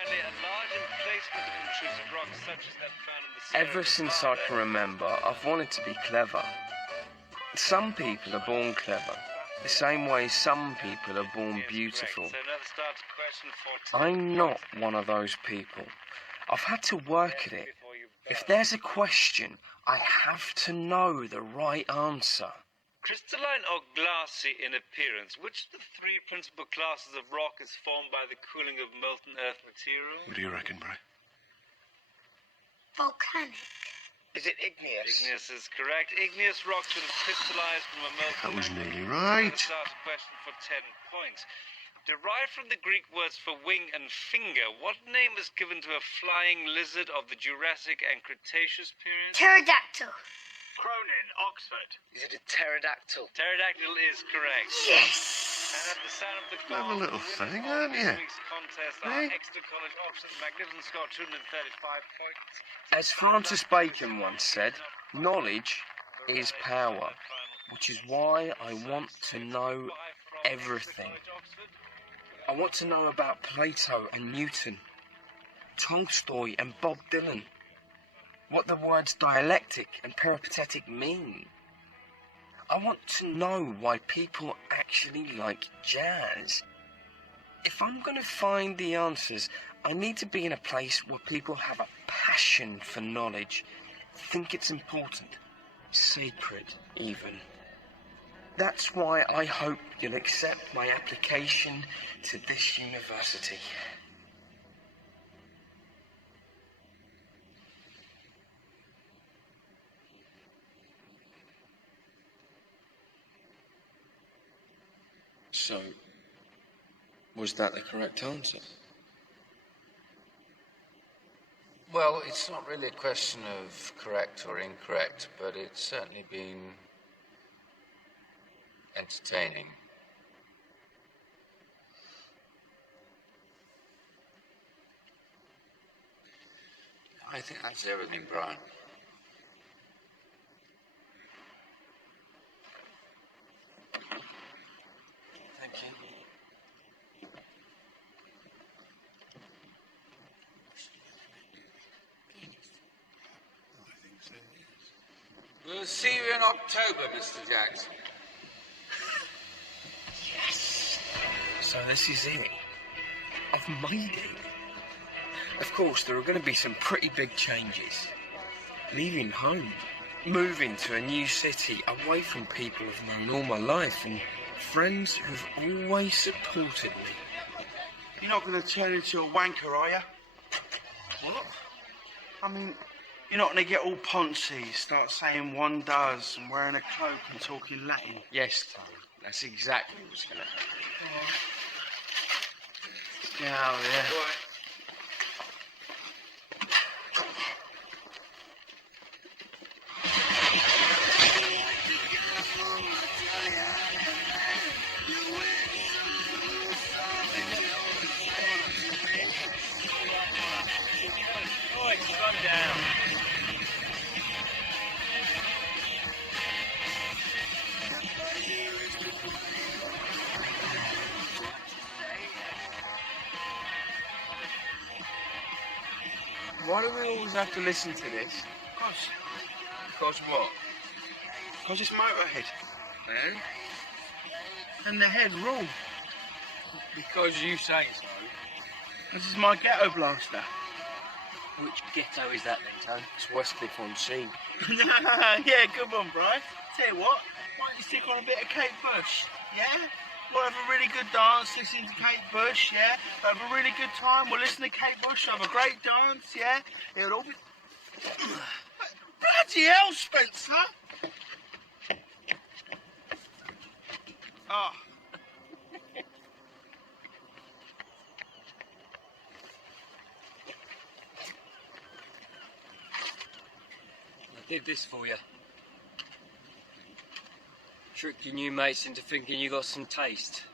finally, a large emplacement of intrusive rocks such as that found in the Ever since I can remember, I've wanted to be clever. Some people are born clever, the same way some people are born beautiful. So now starts question 14. I'm not one of those people. I've had to work at it. If there's a question, I have to know the right answer. Crystalline or glassy in appearance, which of the three principal classes of rock is formed by the cooling of molten earth material? What do you reckon, Bray? Volcanic. Is it igneous? Igneous is correct. Igneous rocks would have crystallized from a molten... That was nearly right. Start a question for 10 points. Derived from the Greek words for wing and finger, what name is given to a flying lizard of the Jurassic and Cretaceous period? Pterodactyl. Cronin, Oxford. Is it a pterodactyl? Pterodactyl is correct. Yes! And at the sound of the Clever call, little the thing, winners aren't of you? this week's contest are Eh? Exeter College Oxford, magnificent score, 235 points. As Francis Bacon once said, knowledge is power, which is why I want to know everything. I want to know about Plato and Newton, Tolstoy and Bob Dylan, what the words dialectic and peripatetic mean. I want to know why people actually like jazz. If I'm going to find the answers, I need to be in a place where people have a passion for knowledge, think it's important, sacred even. That's why I hope you'll accept my application to this university. So, was that the correct answer? Well, it's not really a question of correct or incorrect, but it's certainly been entertaining. I think that's everything, Brian. Thank you. We'll see you in October, Mr. Jackson. Yes! So this is it. I've made it. Of course, there are going to be some pretty big changes. Leaving home, moving to a new city, away from people I've known all my life, and friends who've always supported me. You're not going to turn into a wanker, are you? What? I mean, you're not going to get all poncy, start saying one does and wearing a cloak and talking Latin. Yes, Tom. That's exactly what's going to happen. Get out of there. Right. Why do we always have to listen to this? Because what? Because it's Motorhead. Eh? And the head rule. Because you say so. This is my ghetto blaster. Which ghetto is that then, Tone? It's Westcliff-on-Sea. Yeah, good one, Brian. Tell you what, why don't you stick on a bit of Kate Bush, yeah? We'll have a really good dance listening to Kate Bush, yeah? We'll have a really good time. We'll listen to Kate Bush, have a great dance, yeah? It'll all be... Bloody hell, Spencer! Oh. I did this for you. Tricked your new mates into thinking you got some taste.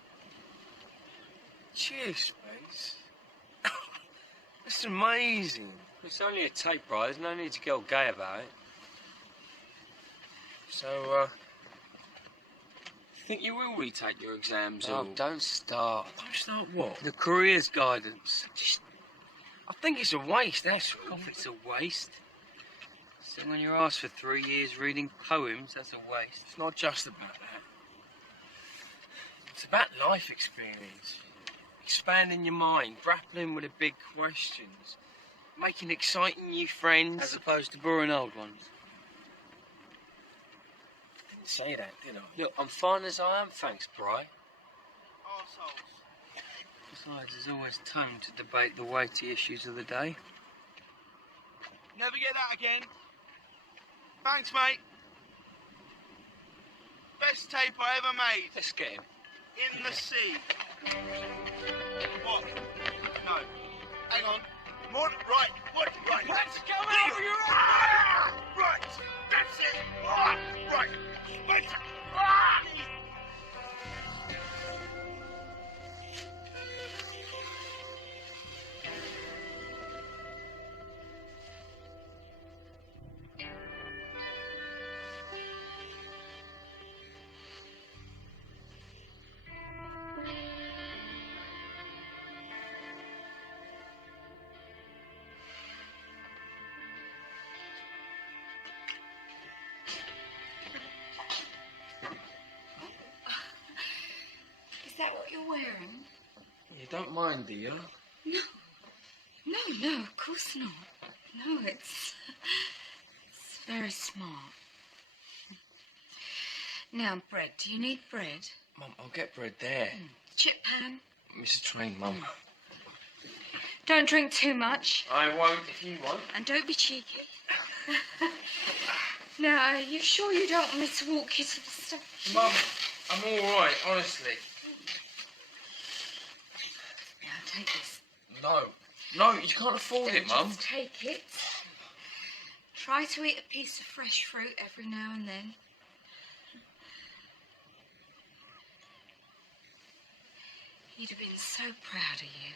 Cheers, Space. That's amazing. It's only a tape, right? There's no need to get all gay about it. So, think you will retake your exams? Oh, or... don't start. Don't start what? The careers guidance. Just I think it's a waste, that's all. If it's a waste. Sitting on your ass for 3 years reading poems, that's a waste. It's not just about that. It's about life experience. Expanding your mind, grappling with the big questions, making exciting new friends. As opposed to boring old ones. I didn't say that, did I? Look, I'm fine as I am, thanks, Bri. Arseholes. Besides, there's always time to debate the weighty issues of the day. Never get that again. Thanks, mate. Best tape I ever made. Let's get him. In the sea. What? No. Hang on. More. Right. What? Right. Let's go over your head. Right. That's it. Ah, right. Spencer. Ah! Is that what you're wearing? You don't mind, do you? No, of course not. No, it's very smart. Now, bread. Do you need bread? Mum, I'll get bread there. Chip pan. Mr. Train, Mum. Don't drink too much. I won't if you won't. And don't be cheeky. Now, are you sure you don't want me to walk you to the station? Mum, I'm all right, honestly. Now, take this. No, you can't afford it, Mum. Just take it. Try to eat a piece of fresh fruit every now and then. He'd have been so proud of you.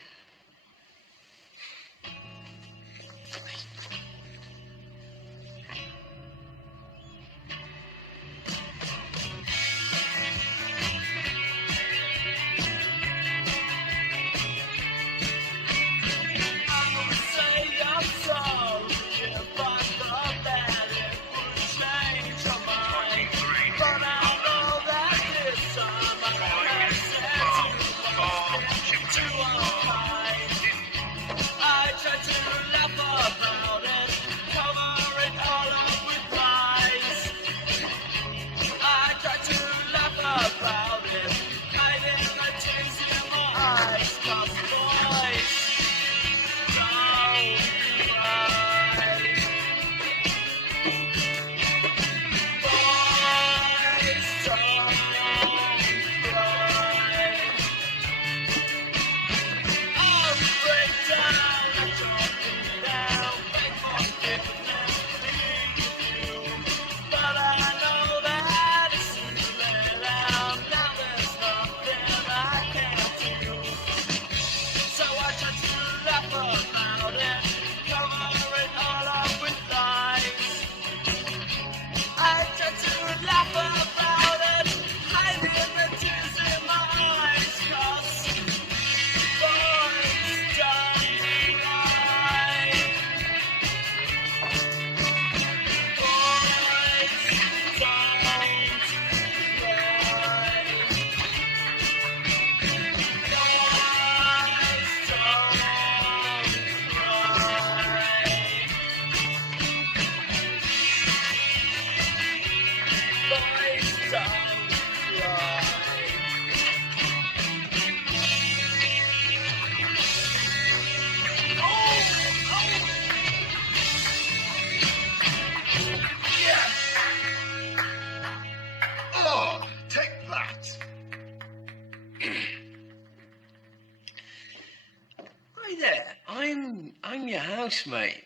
I'm your housemate,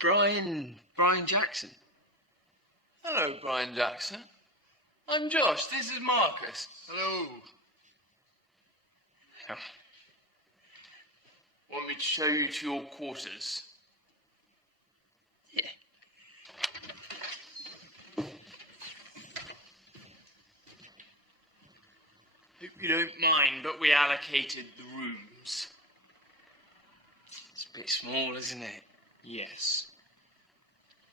Brian Jackson. Hello, Brian Jackson. I'm Josh. This is Marcus. Hello. Want me to show you to your quarters? Yeah. Hope you don't mind, but we allocated the rooms. It's a bit small, isn't it? Yes.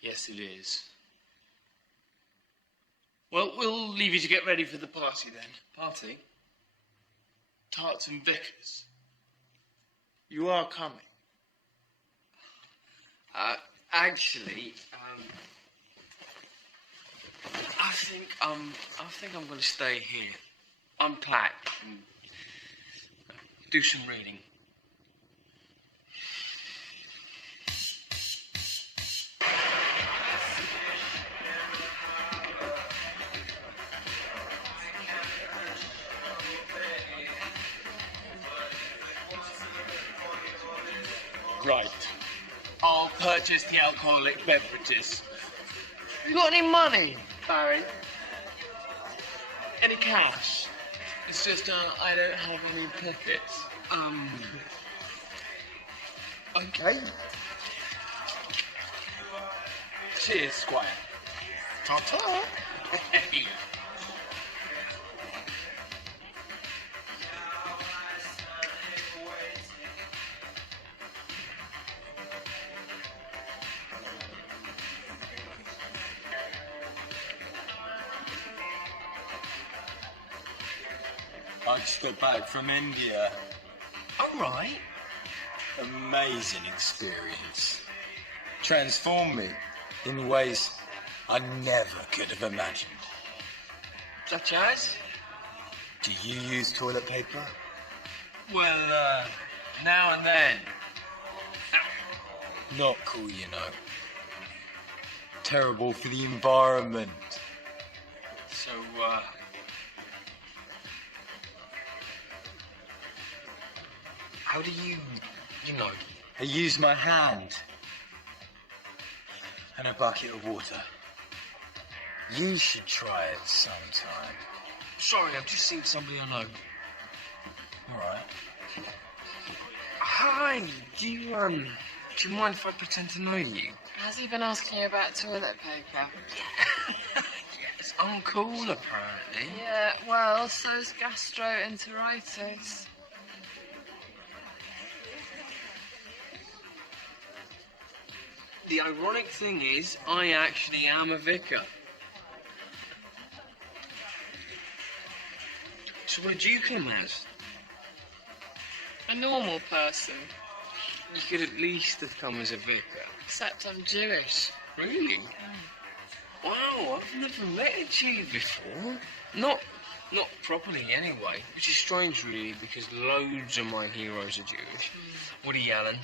Yes, it is. Well, we'll leave you to get ready for the party then. Party? Tarts and Vickers. You are coming. Actually, I think I'm going to stay here, unpack, and do some reading. Right. I'll purchase the alcoholic beverages. You got any money, Barry? Any cash? It's just I don't have any pockets. Okay. Cheers, Squire. Ta-ta. I just got back from India. All right. Amazing experience. Transformed me in ways I never could have imagined. Such as? Do you use toilet paper? Well, now and then. Not cool, you know. Terrible for the environment. So, how do you know? I use my hand and a bucket of water. You should try it sometime. Sorry, I've just seen somebody I know. All right. Hi, do you mind if I pretend to know you? Has he been asking you about toilet paper? It's uncool, apparently. Yeah, well, so's gastroenteritis. The ironic thing is, I actually am a vicar. So what did you come as? A normal person. You could at least have come as a vicar. Except I'm Jewish. Really? Wow, I've never met a Jew before. Not properly anyway, which is strange really, because loads of my heroes are Jewish. Woody Allen,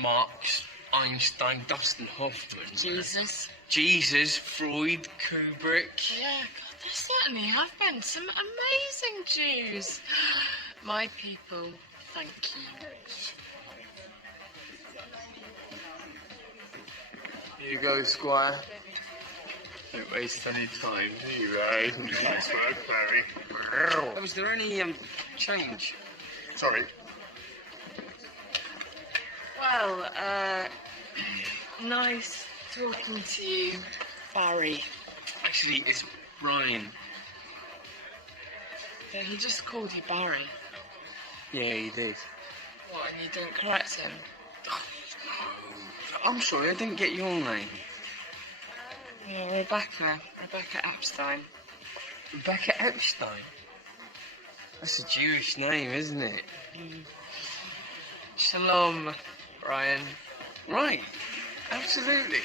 Marx, Einstein, Dustin Hoffman. Jesus, Freud, Kubrick. Yeah, God, there certainly have been some amazing Jews. My people, thank you. Here you go, Squire. Don't waste any time, do you, right? Nice work, Barry. Was there any change? Sorry. Well, nice talking to you, Barry. Actually, it's Ryan. Yeah, he just called you Barry. Yeah, he did. What, and you didn't correct him? I'm sorry, I didn't get your name. Yeah, Rebecca Epstein. Rebecca Epstein? That's a Jewish name, isn't it? Shalom, Ryan. Right, absolutely.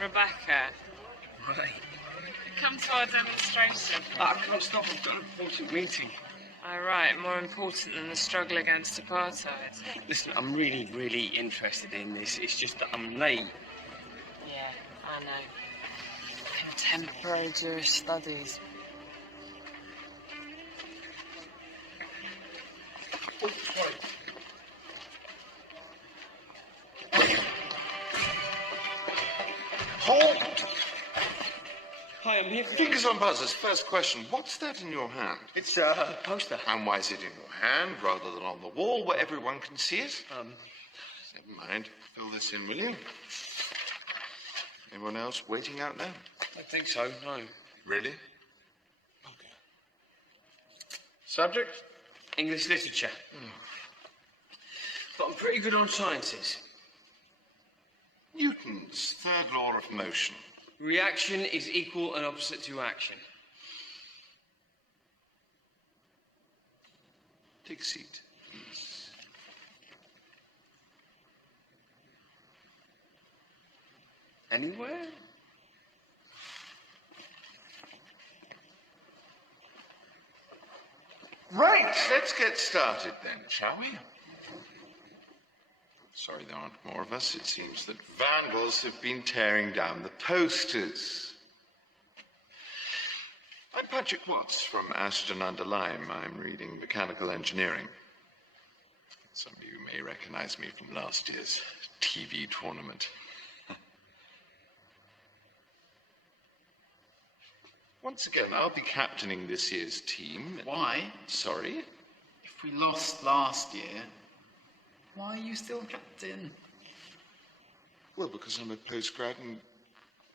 Rebecca, Right. come to our demonstration. I can't stop. I've got an important meeting. Oh, right, more important than the struggle against apartheid. Listen, I'm really, really interested in this. It's just that I'm late. Yeah, I know. Contemporary Jewish studies. Hold! Hi, I'm here. Fingers on buzzers. First question. What's that in your hand? It's a poster. And why is it in your hand rather than on the wall where everyone can see it? Never mind. Fill this in, will you? Anyone else waiting out now? I think so, no. Really? Okay. Subject? English literature. But I'm pretty good on sciences. Newton's third law of motion. Reaction is equal and opposite to action. Take a seat, please. Anywhere? Right, let's get started then, shall we? Sorry there aren't more of us. It seems that vandals have been tearing down the posters. I'm Patrick Watts from Ashton-under-Lyme. I'm reading mechanical engineering. Some of you may recognize me from last year's TV tournament. Once again, I'll be captaining this year's team. Why? Sorry? If we lost last year, why are you still captain? Well, because I'm a postgrad and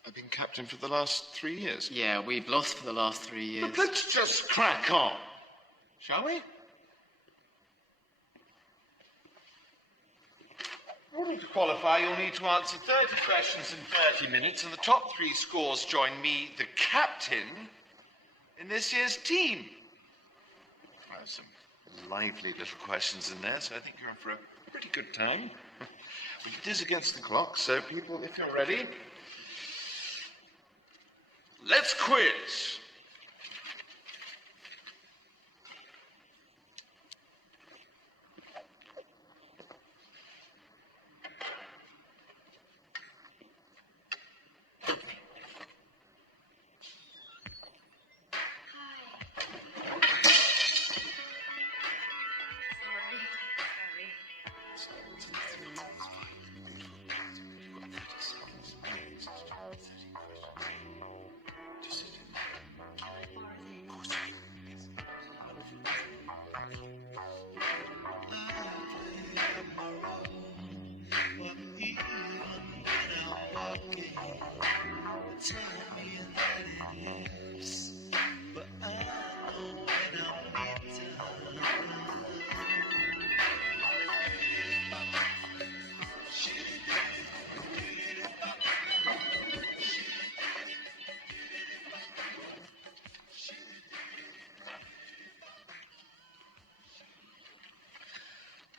I've been captain for the last 3 years. Yeah, we've lost for the last 3 years. But let's just crack on, shall we? In order to qualify, you'll need to answer 30 questions in 30 minutes, and the top 3 scores join me, the captain, in this year's team. Well, there's some lively little questions in there, so I think you're in for a pretty good time. It is against the clock, so people, if you're ready, let's quiz.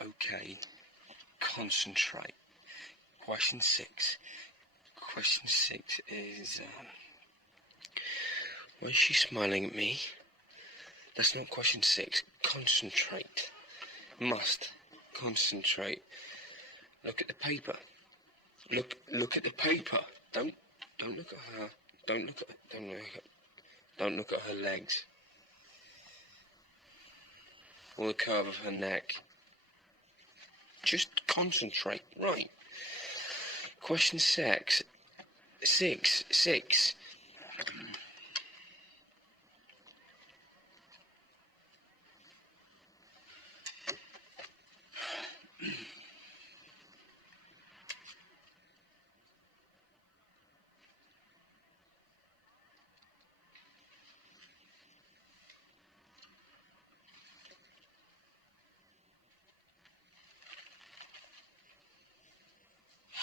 Okay, concentrate. Question 6. Question 6 is, why is she smiling at me? That's not question 6. Concentrate. Must concentrate. Look at the paper. Look at the paper. Don't look at her. Don't look at her legs. Or the curve of her neck. Just concentrate. Right. Question 6. 6.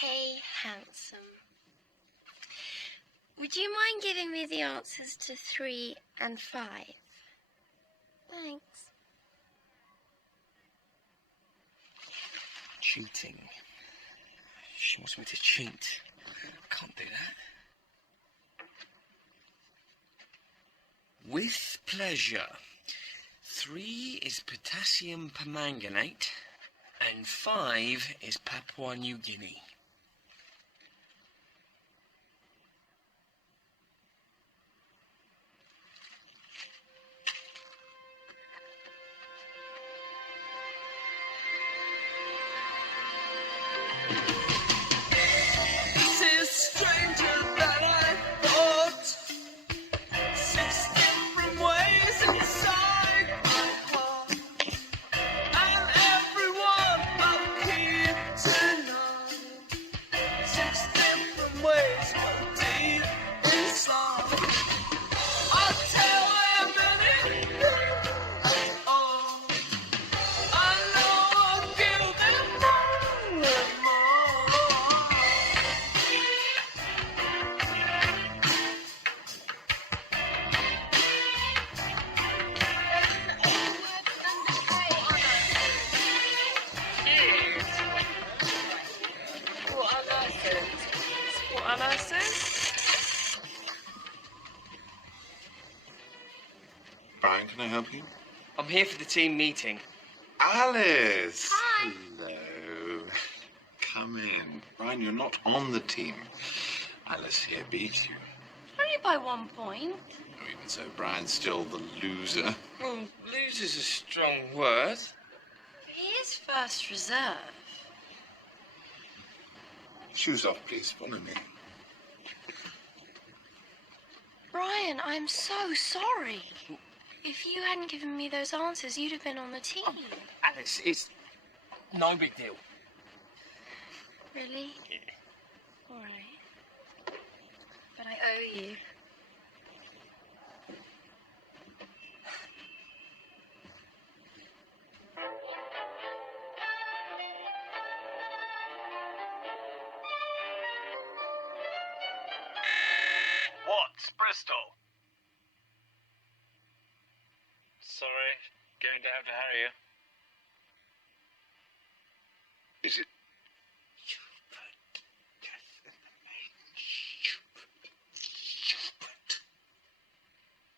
Hey, handsome. Would you mind giving me the answers to 3 and 5? Thanks. Cheating. She wants me to cheat. I can't do that. With pleasure. 3 is potassium permanganate, and 5 is Papua New Guinea. Brian, can I help you? I'm here for the team meeting. Alice! Hi. Hello. Come in. Brian, you're not on the team. Alice here beat you. Only by 1 point. Oh, even so, Brian's still the loser. Well, loser's a strong word. He is first reserve. Shoes off, please. Follow me. Brian, I'm so sorry. If you hadn't given me those answers, you'd have been on the team. Oh, Alice, it's no big deal. Really? Yeah. All right. But I owe you. What's Bristol? Sorry, going to have to hurry you. Is it...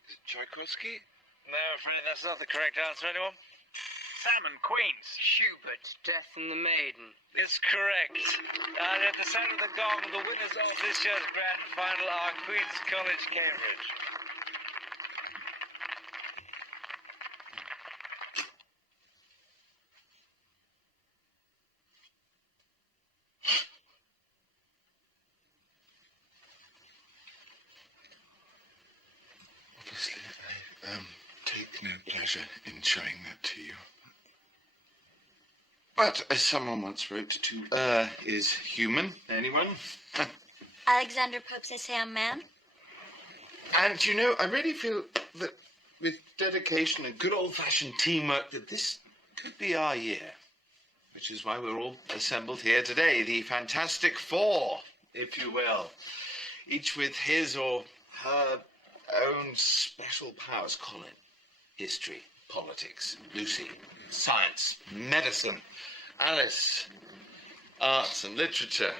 Is it Tchaikovsky? No, I'm afraid that's not the correct answer, anyone? Salmon Queens. Schubert, Death and the Maiden. It's correct. And at the sound of the gong, the winners of this year's grand final are Queen's College, Cambridge. Obviously, I take no pleasure in showing that to you. But as someone once wrote, to err is human. Anyone? Alexander Pope says I'm man. And you know, I really feel that with dedication and good old-fashioned teamwork, that this could be our year. Which is why we're all assembled here today, the Fantastic Four, if you will. Each with his or her own special powers. Colin, history, politics. Lucy, science, medicine. Alice, arts and literature.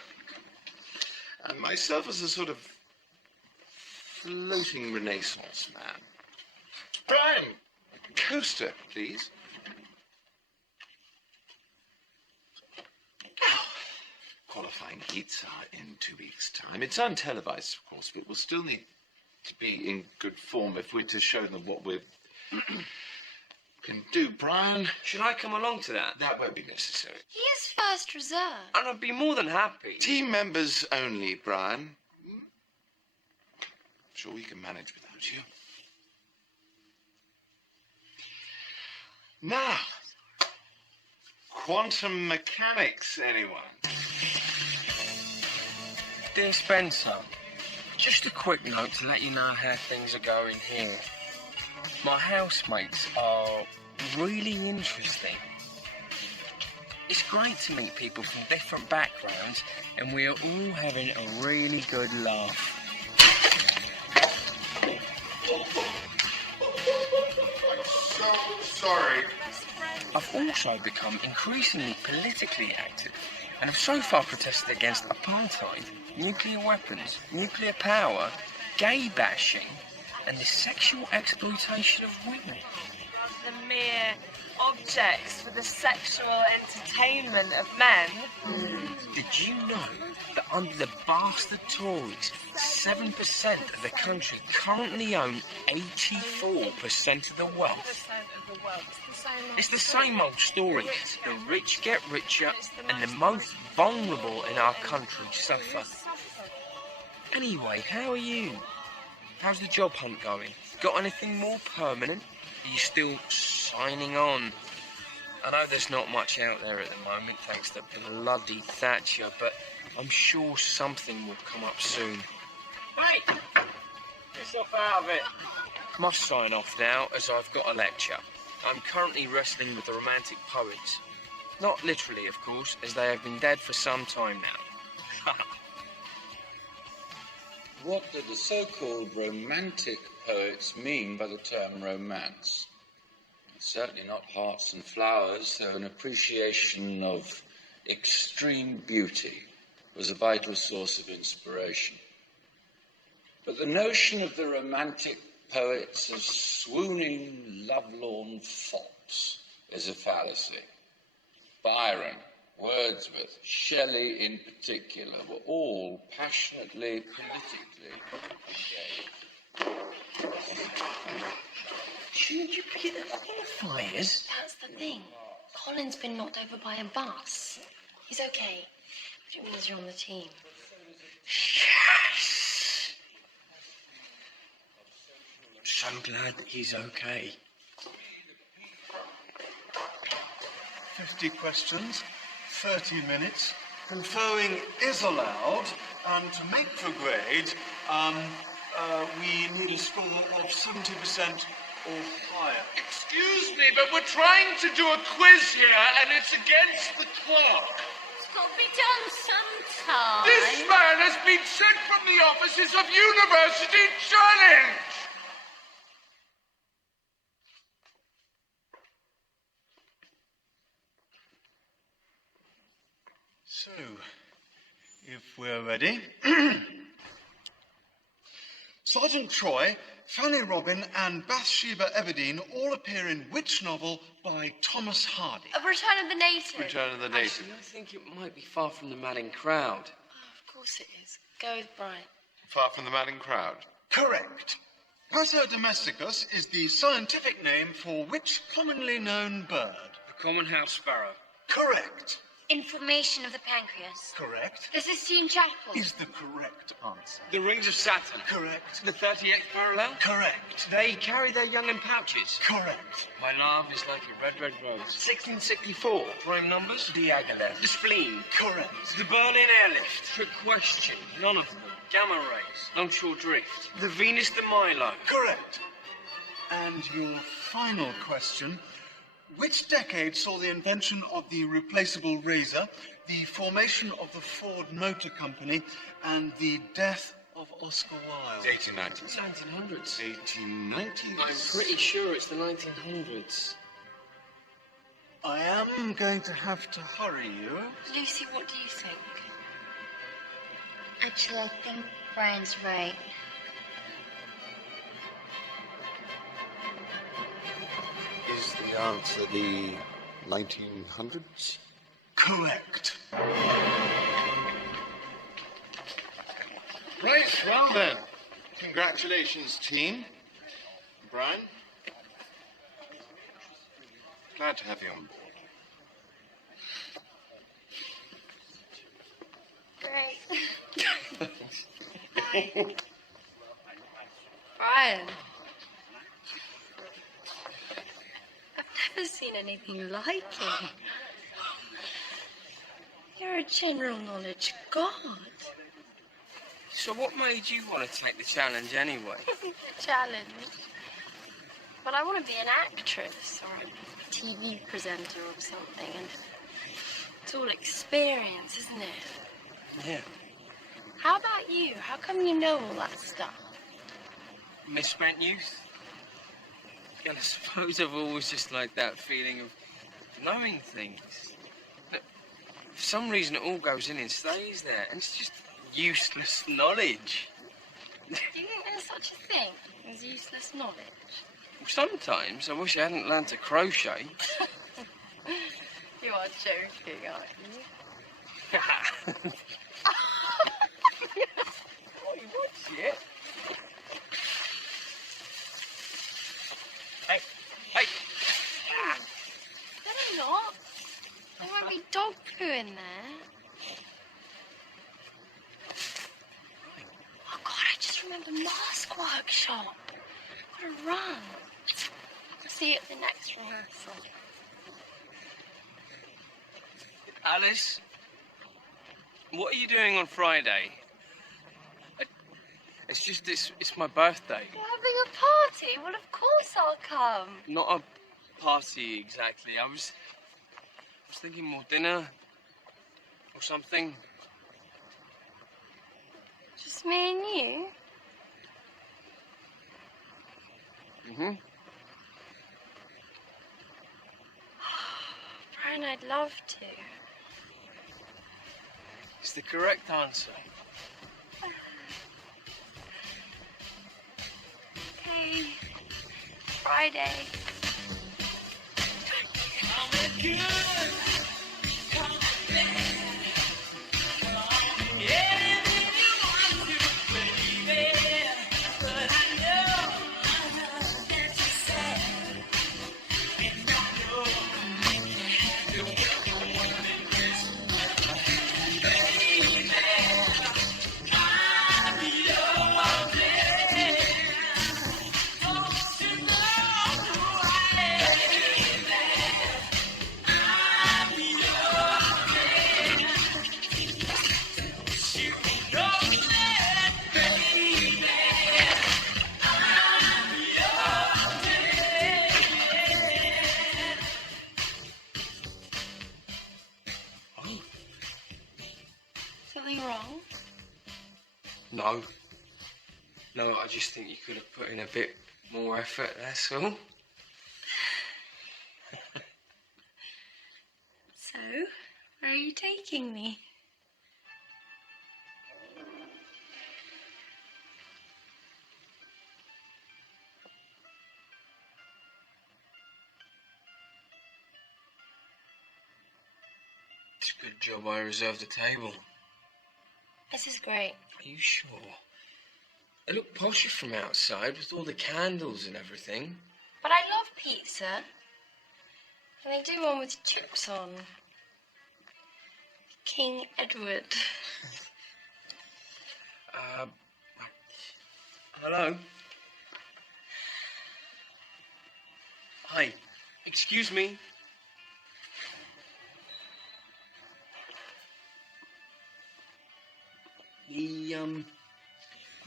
And myself as a sort of floating Renaissance man. Brian, coaster, please. Qualifying heats are in 2 weeks' time. It's untelevised, of course, but we'll still need to be in good form if we're to show them what we can do. Brian, Should I come along to that? that won't be necessary. He is first reserve. And I'd be more than happy. Team members only, Brian. Sure we can manage without you. Now, quantum mechanics, anyone? Dear Spencer, just a quick note to let you know how things are going here. My housemates are really interesting. It's great to meet people from different backgrounds, and we are all having a really good laugh. I'm so sorry. I've also become increasingly politically active, and have so far protested against apartheid, nuclear weapons, nuclear power, gay bashing, and the sexual exploitation of women. The mere objects for the sexual entertainment of men. Did you know that under the bastard Tories, 7% of the country currently own 84% of the wealth? It's the same old story. The rich get richer and the most vulnerable in our country suffer. Anyway, how are you? How's the job hunt going? Got anything more permanent? Are you still signing on? I know there's not much out there at the moment, thanks to bloody Thatcher, but I'm sure something will come up soon. Hey! Get off out of it. Must sign off now, as I've got a lecture. I'm currently wrestling with the romantic poets. Not literally, of course, as they have been dead for some time now. What do the so-called romantic poets mean by the term romance? It's certainly not hearts and flowers, though an appreciation of extreme beauty was a vital source of inspiration. But the notion of the romantic poets as swooning, lovelorn fops is a fallacy. Byron, Wordsworth, Shelley in particular, were all passionately, politically engaged. Shouldn't you be at the bonfires? That's the thing. Colin's been knocked over by a bus. He's okay. Which means you're on the team. Yes! So glad that he's okay. 50 questions, 30 minutes. Conferring is allowed, and to make the grade, we need a score of 70% or higher. Excuse me, but we're trying to do a quiz here, and it's against the clock. It's got to be done sometime. This man has been sent from the offices of University Challenge! So, if we're ready. Sergeant Troy, Fanny Robin, and Bathsheba Everdeen all appear in which novel by Thomas Hardy? A Return of the Native. Return of the Native. Actually, I think it might be Far From the Madding Crowd. Oh, of course it is. Go with Brian. Far from the madding crowd. Correct. Passer domesticus is the scientific name for which commonly known bird? The common house sparrow. Correct. Inflammation of the pancreas. Correct. The Sistine Chapel. Is the correct answer. The rings of Saturn. Correct. The 38th parallel. Correct. They carry their young in pouches. Correct. My love is like a red, red rose. 1664. Prime numbers. Diaghilev. The spleen. Correct. The Berlin airlift. Trick question. None of them. Gamma rays. Longshore drift. The Venus de Milo. Correct. And your final question. Which decade saw the invention of the replaceable razor, the formation of the Ford Motor Company, and the death of Oscar Wilde? 1890s. It's 1900s. 1890s? I'm pretty sure it's the 1900s. I am going to have to hurry you. Lucy, what do you think? Actually, I think Brian's right. Is the answer the 1900s? Correct. Right, well then. Congratulations, team. Brian? Glad to have you on board. Great. Brian. I've never seen anything like it. You're a general knowledge god. So what made you want to take the challenge anyway? Challenge. But I want to be an actress or a TV presenter or something. And it's all experience, isn't it? Yeah. How about you? How come you know all that stuff? Misspent youth? And I suppose I've always just liked that feeling of knowing things. But for some reason it all goes in and stays there, and it's just useless knowledge. Do you think there's such a thing? As useless knowledge. Sometimes I wish I hadn't learned to crochet. You are joking, aren't you? Oh, you watch it? Hey, hey! Better not. There won't be dog poo in there. Oh God, I just remembered mask workshop. What a run. I'll see you at the next rehearsal. Alice, what are you doing on Friday? It's my birthday. You're having a party? Well, of course I'll come. Not a party exactly. I was thinking more dinner or something. Just me and you? Mm-hmm. Brian, I'd love to. It's the correct answer. Okay. Friday. Something wrong? No, I just think you could have put in a bit more effort, that's all. So, where are you taking me? It's a good job I reserved the table. This is great. Are you sure? It looked posher from outside with all the candles and everything. But I love pizza. And they do one with chips on. King Edward. Hello? Hi. Excuse me.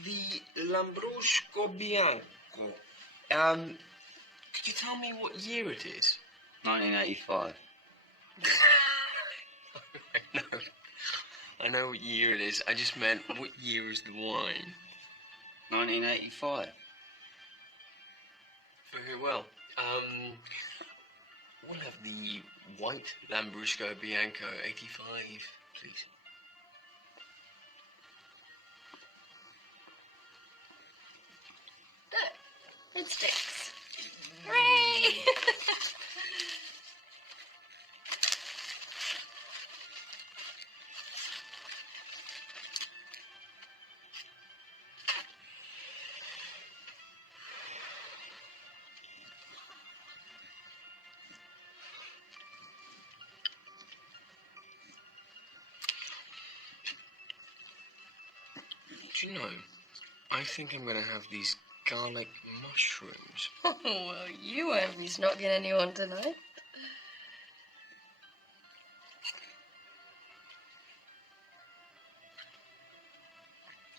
The Lambrusco Bianco. Could you tell me what year it is? 1985. No. I know what year it is. I just meant what year is the wine? 1985. Very well. We'll have the white Lambrusco Bianco 85, please. Look, it sticks. Hooray! Do you know, I think I'm going to have these garlic mushrooms. Oh, well, you won't be snocking anyone tonight.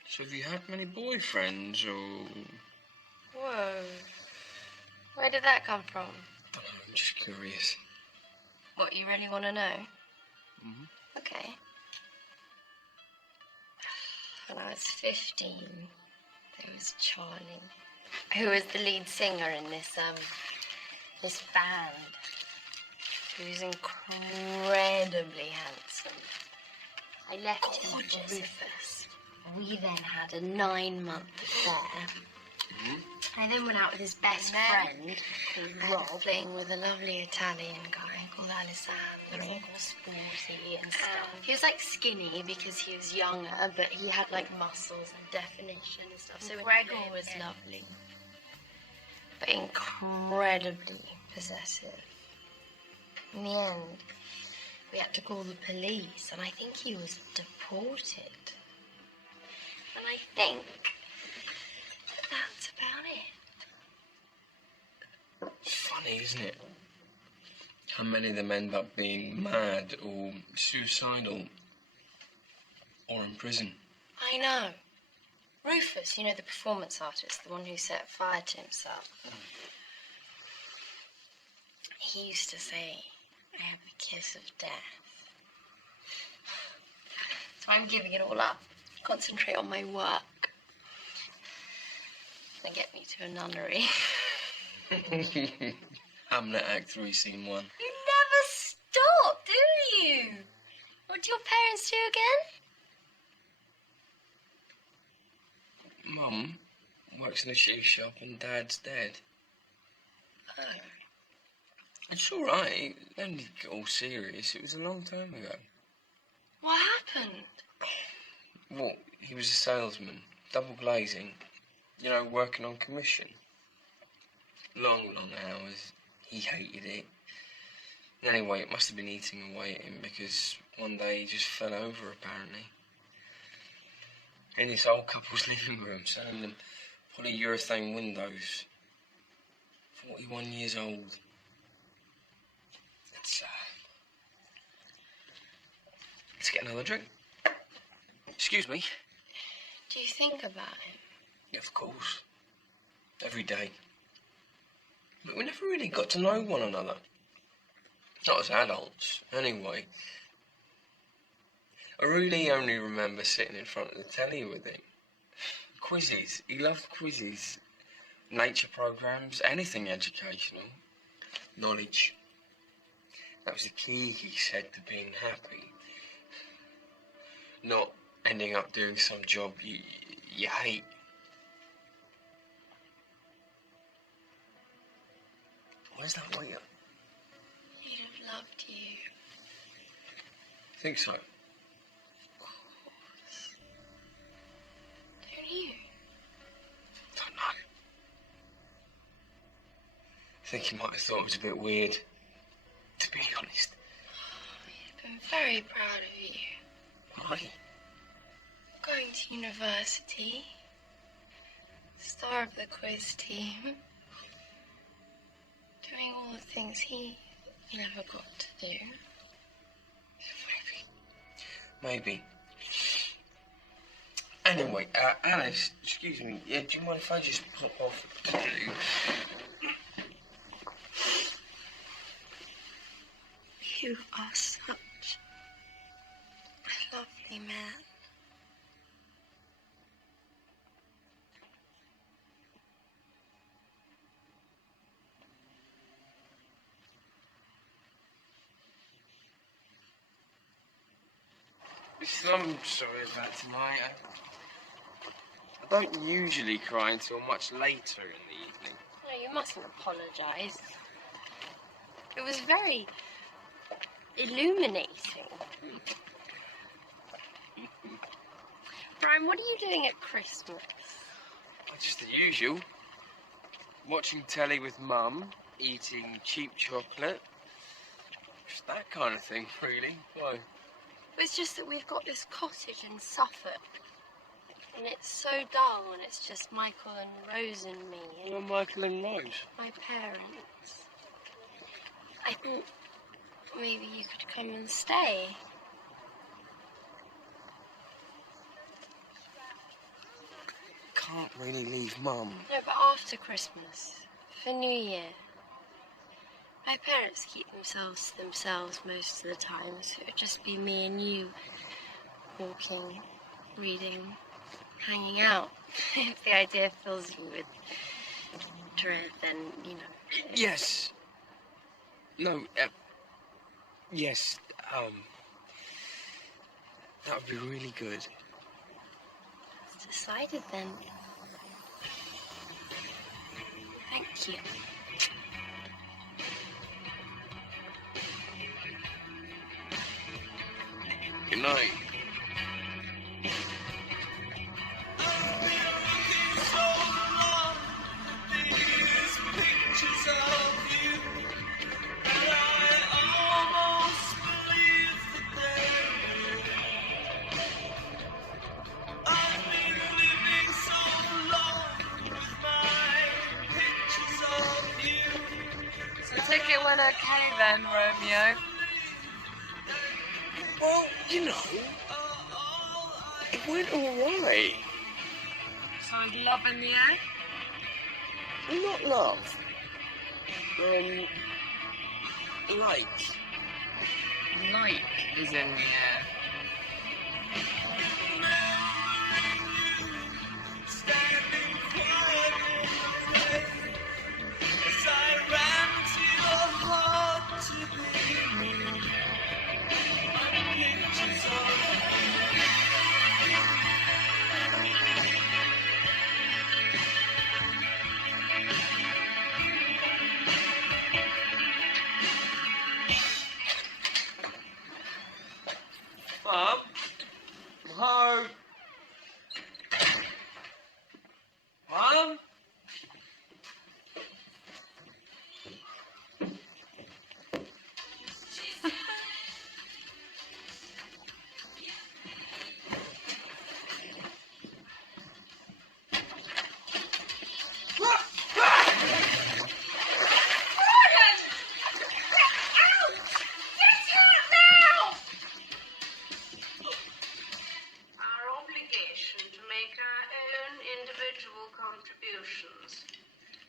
So have you had many boyfriends, or...? Whoa. Where did that come from? Oh, I'm just curious. What, you really want to know? Mm-hmm. Okay. When I was 15, there was Charlie, who was the lead singer in this band. He was incredibly handsome. I left him with Rufus. We then had a 9-month affair. I then went out with his best friend called Rob, playing with a lovely Italian guy called Alessandro, all sporty and stuff. He was like skinny because he was younger, but he had like muscles and definition and stuff. So Gregor was lovely, but incredibly possessive. In the end, we had to call the police, and I think he was deported. And I think that's about it. It's funny, isn't it? How many of them end up being mad or suicidal or in prison. I know. Rufus, you know, the performance artist, the one who set fire to himself. He used to say, I have a kiss of death. So I'm giving it all up. Concentrate on my work. And get me to a nunnery. Hamlet Act 3, Scene 1. You never stop, do you? What do your parents do again? Mum works in a shoe shop and Dad's dead. Oh. It's all right. Don't need to get all serious. It was a long time ago. What happened? Well, he was a salesman, double glazing. You know, working on commission. Long, long hours. He hated it. Anyway, it must have been eating away at him because one day he just fell over, apparently. In this old couple's living room, selling them polyurethane windows. 41 years old. Let's get another drink. Excuse me. Do you think about him? Yeah, of course. Every day. But we never really got to know one another. Not as adults, anyway. I really only remember sitting in front of the telly with him. Quizzes. He loved quizzes. Nature programs, anything educational. Knowledge. That was the key, he said, to being happy. Not ending up doing some job you hate. Where's that waiter? He'd have loved you. Think so? Of course. Don't you? Don't know. I think he might have thought it was a bit weird, to be honest. He'd been very proud of you. Why? Going to university. Star of the quiz team. Doing all the things he never got to do. Maybe. Anyway, Alice, excuse me. Yeah, do you mind if I just pop off to do? You are such a lovely man. I'm sorry about tonight. I don't usually cry until much later in the evening. No, you mustn't apologise. It was very illuminating. Brian, what are you doing at Christmas? Just the usual. Watching telly with Mum, eating cheap chocolate. Just that kind of thing, really. Why? It's just that we've got this cottage in Suffolk. And it's so dull, and it's just Michael and Rose and me. And Well, Michael and Rose. my parents. I thought maybe you could come and stay. Can't really leave Mum. No, but after Christmas, for New Year. My parents keep themselves to themselves most of the time, so it would just be me and you walking, reading, hanging out. If the idea fills you with dread, then, you know. Yes. No, yes, that would be really good. It's decided then. Thank you. Good night. So ticket went okay then, Romeo. Well, you know, it went alright. So is love in the air? Not love. Like. Like is in the air. Mum? Home. Mum? Our obligation to make our own individual contributions,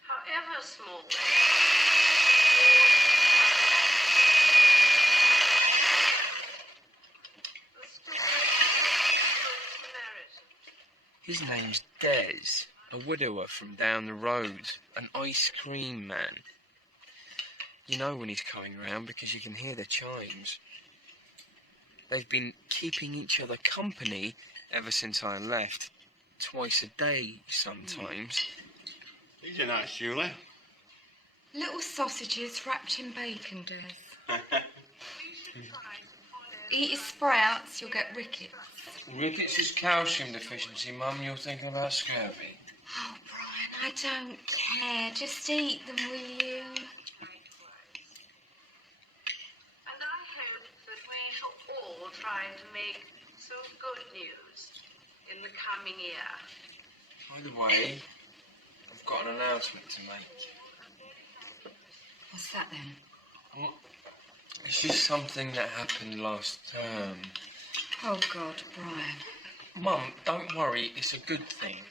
however small. His name's Des, a widower from down the road, an ice cream man. You know when he's coming round because you can hear the chimes. They've been keeping each other company ever since I left. Twice a day, sometimes. These are nice, Julie. Little sausages wrapped in bacon, Des. Eat your sprouts, you'll get rickets. Rickets is calcium deficiency, Mum. You're thinking about scurvy. Oh, Brian, I don't care. Just eat them, will you? And I hope that we shall all try to make some good news in the coming year. By the way, I've got an announcement to make. What's that then? Well, it's just something that happened last term. Oh, God, Brian. Mum, don't worry. It's a good thing.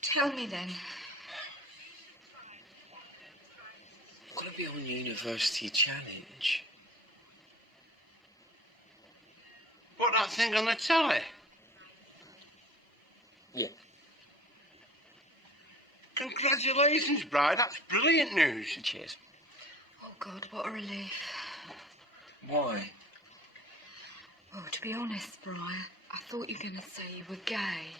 Tell me then. I've got to be on University Challenge. What, that thing on the telly? Yeah. Congratulations, Bride. That's brilliant news. Cheers. Oh, God, what a relief. Why? Well, to be honest, Brian, I thought you were going to say you were gay.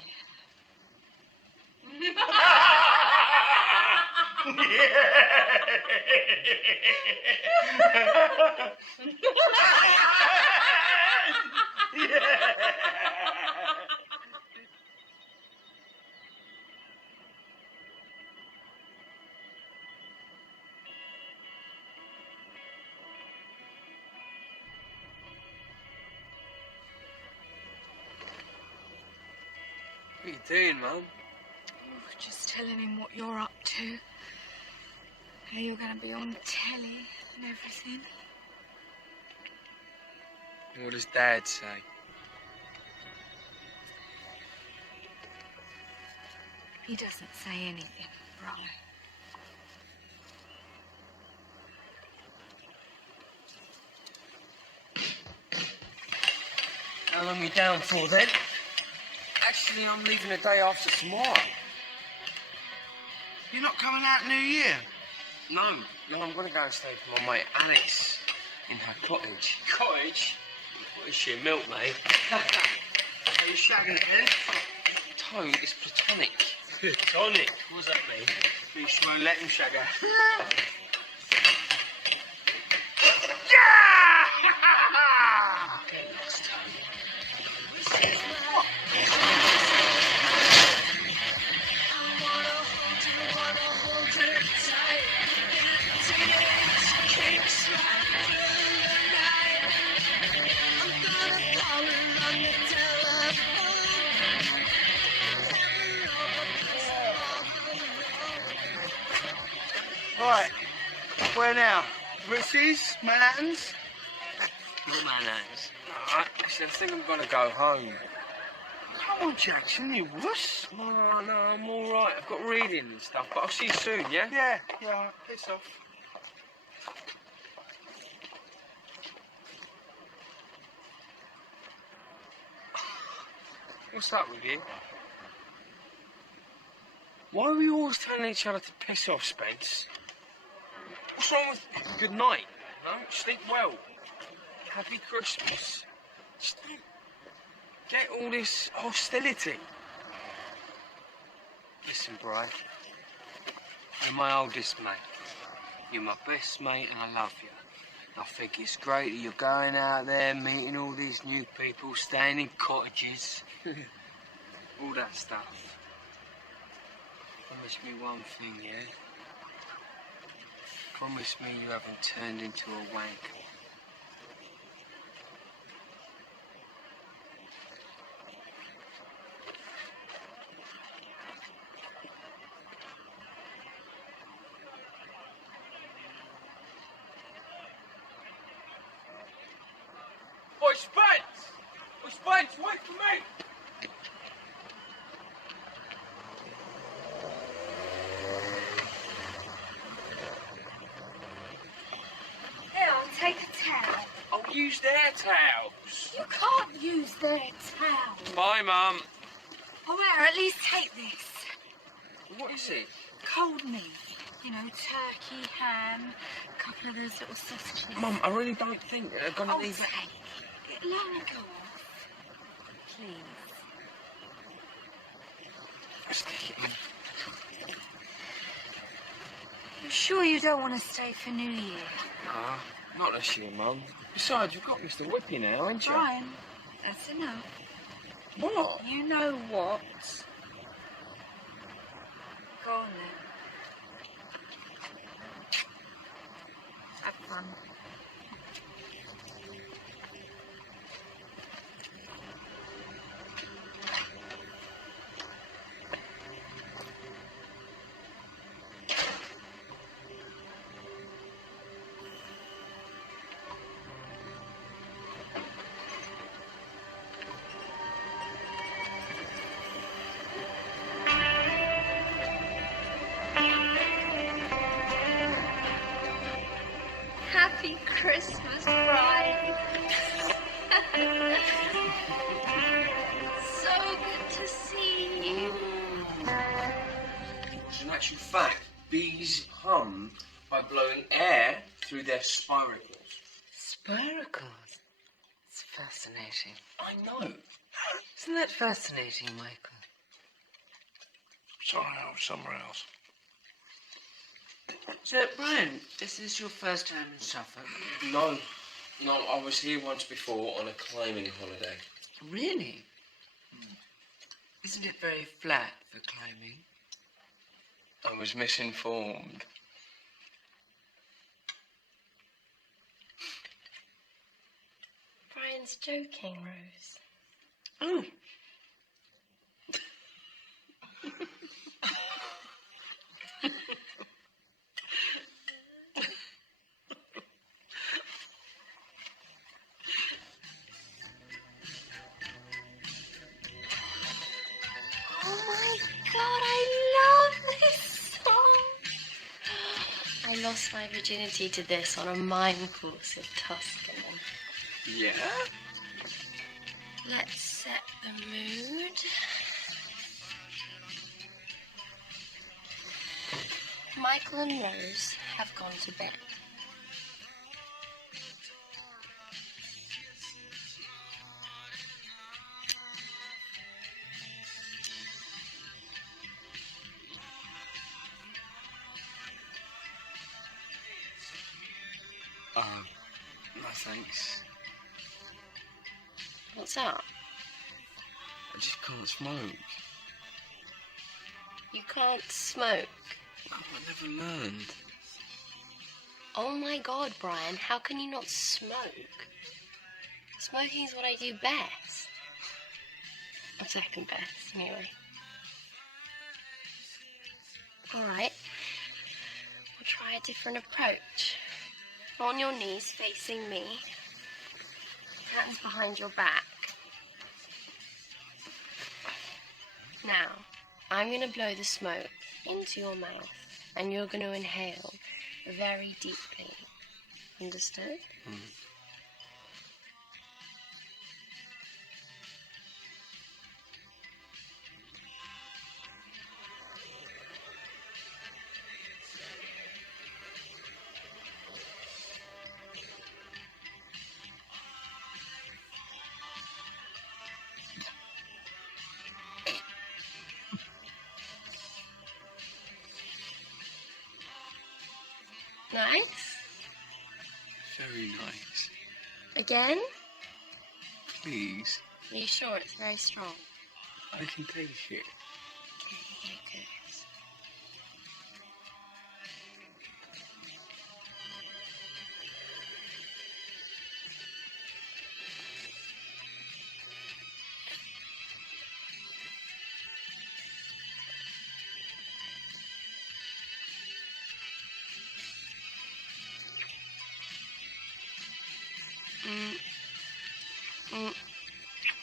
What are you doing, Mum? Oh, just telling him what you're up to. How you're going to be on telly and everything. What does Dad say? He doesn't say anything, Brian. How long are you down for, then? Actually, I'm leaving the day after tomorrow. You're not coming out New Year? No, I'm going to go and stay with my mate Alice in her cottage. Cottage? What is she, a milkmaid? Are you shagging again? Toad is platonic. Tonic, what does that mean? Fish won't let him, Shagger. Right, where now? Ritz's, Manhattan's? Not Manhattan's. Actually, I think I'm gonna go home. Come on, Jackson, you wuss. No, I'm all right. I've got reading and stuff, but I'll see you soon, yeah? Yeah, all right, piss off. What's up with you? Why are we always telling each other to piss off, Spence? What's wrong with good night? No? Sleep well. Happy Christmas. Just don't get all this hostility. Listen, Bri. You're my oldest mate. You're my best mate and I love you. I think it's great that you're going out there, meeting all these new people, staying in cottages. All that stuff. Promise me one thing, yeah? Promise me you haven't turned into a wanker. Oi, Spence! Oi, Spence, wait for me! Here, I'll take a towel. I'll use their towels. You can't use their towel. Bye, Mum. Oh, there, at least take this. What is it? Cold meat. You know, turkey, ham, a couple of those little sausages. Mum, I really don't think they're gonna leave it. Take it. It'll only go off. Please. Stick it in. You sure you don't want to stay for New Year? Nah, not this year, Mum. Besides, you've got Mr. Whippy now, ain't you? Fine. That's enough. What? You know what? Go on then. Have fun. Happy Christmas, Brian. So good to see you. In actual fact, bees hum by blowing air through their spiracles. Spiracles? It's fascinating. I know. Isn't that fascinating, Michael? Sorry, I was somewhere else. So, Brian, is this your first time in Suffolk? No, I was here once before on a climbing holiday. Really? Isn't it very flat for climbing? I was misinformed. Brian's joking, Rose. Oh. Oh my God, I love this song. I lost my virginity to this on a mime course in Tuscany. Yeah? Let's set the mood. Michael and Rose have gone to bed. thanks. What's up? I just can't smoke. You can't smoke? Well, I never learned. Oh my God, Brian, how can you not smoke? Smoking's what I do best. Or second best, anyway. Alright. We'll try a different approach. On your knees, facing me. Hands behind your back. Now, I'm going to blow the smoke into your mouth, and you're going to inhale very deeply. Understood? Nice. Very nice. Again? Please. Are you sure it's very strong? I can taste it. Okay, here it goes.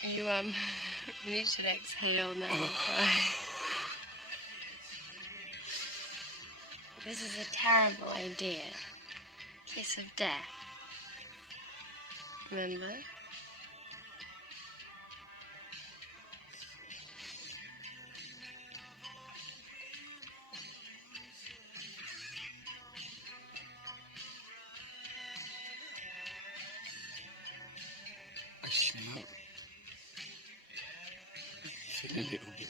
You, you should exhale now. This is a terrible idea. Kiss of death. Remember? I smell. A little bit.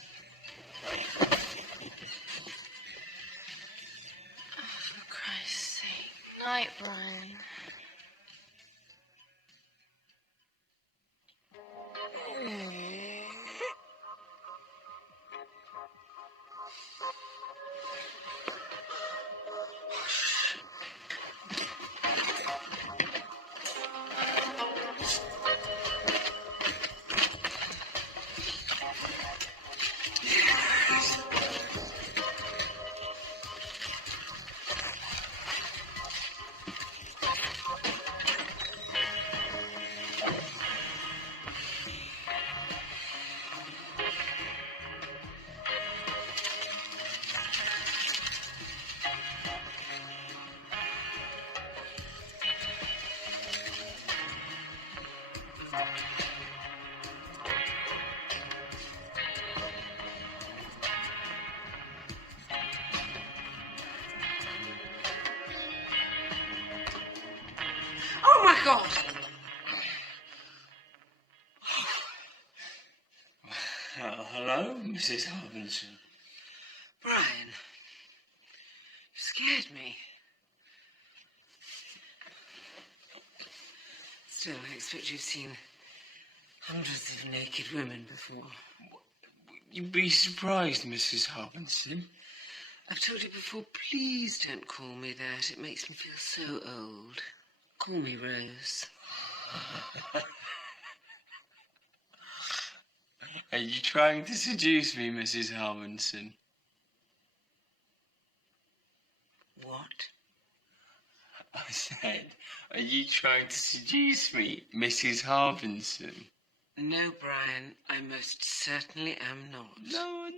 Oh, for Christ's sake. Night, Brian. Oh my God! Hello, Mrs. Harbinson. Brian, you scared me. Still, I expect you've seen hundreds of naked women before. You'd be surprised, Mrs. Harbinson. I've told you before, please don't call me that. It makes me feel so old. Call me Rose. Are you trying to seduce me, Mrs. Harbinson? What? I said, are you trying to seduce me, Mrs. Harbinson? No, Brian, I most certainly am not. No.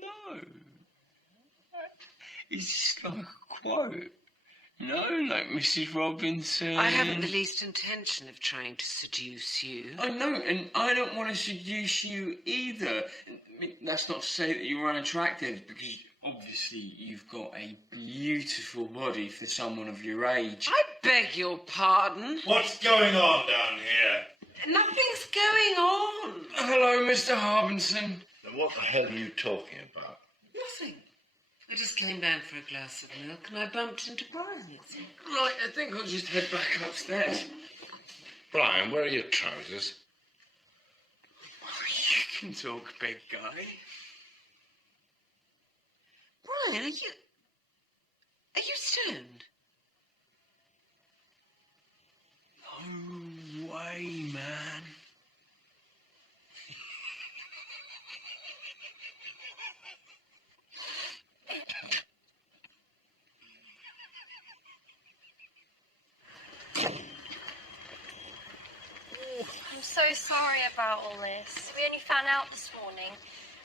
It's just like a quote. No, like Mrs. Robinson. I haven't the least intention of trying to seduce you. I know, and I don't want to seduce you either. I mean, that's not to say that you're unattractive, because obviously you've got a beautiful body for someone of your age. I beg your pardon? What's going on down here? Nothing's going on. Hello, Mr. Harbinson. Then what the hell are you talking about? Nothing. I just came down for a glass of milk and I bumped into Brian. Right, I think I'll just head back upstairs. Brian, where are your trousers? You can talk, big guy. Brian, are you stoned? No way, man. I'm so sorry about all this. We only found out this morning.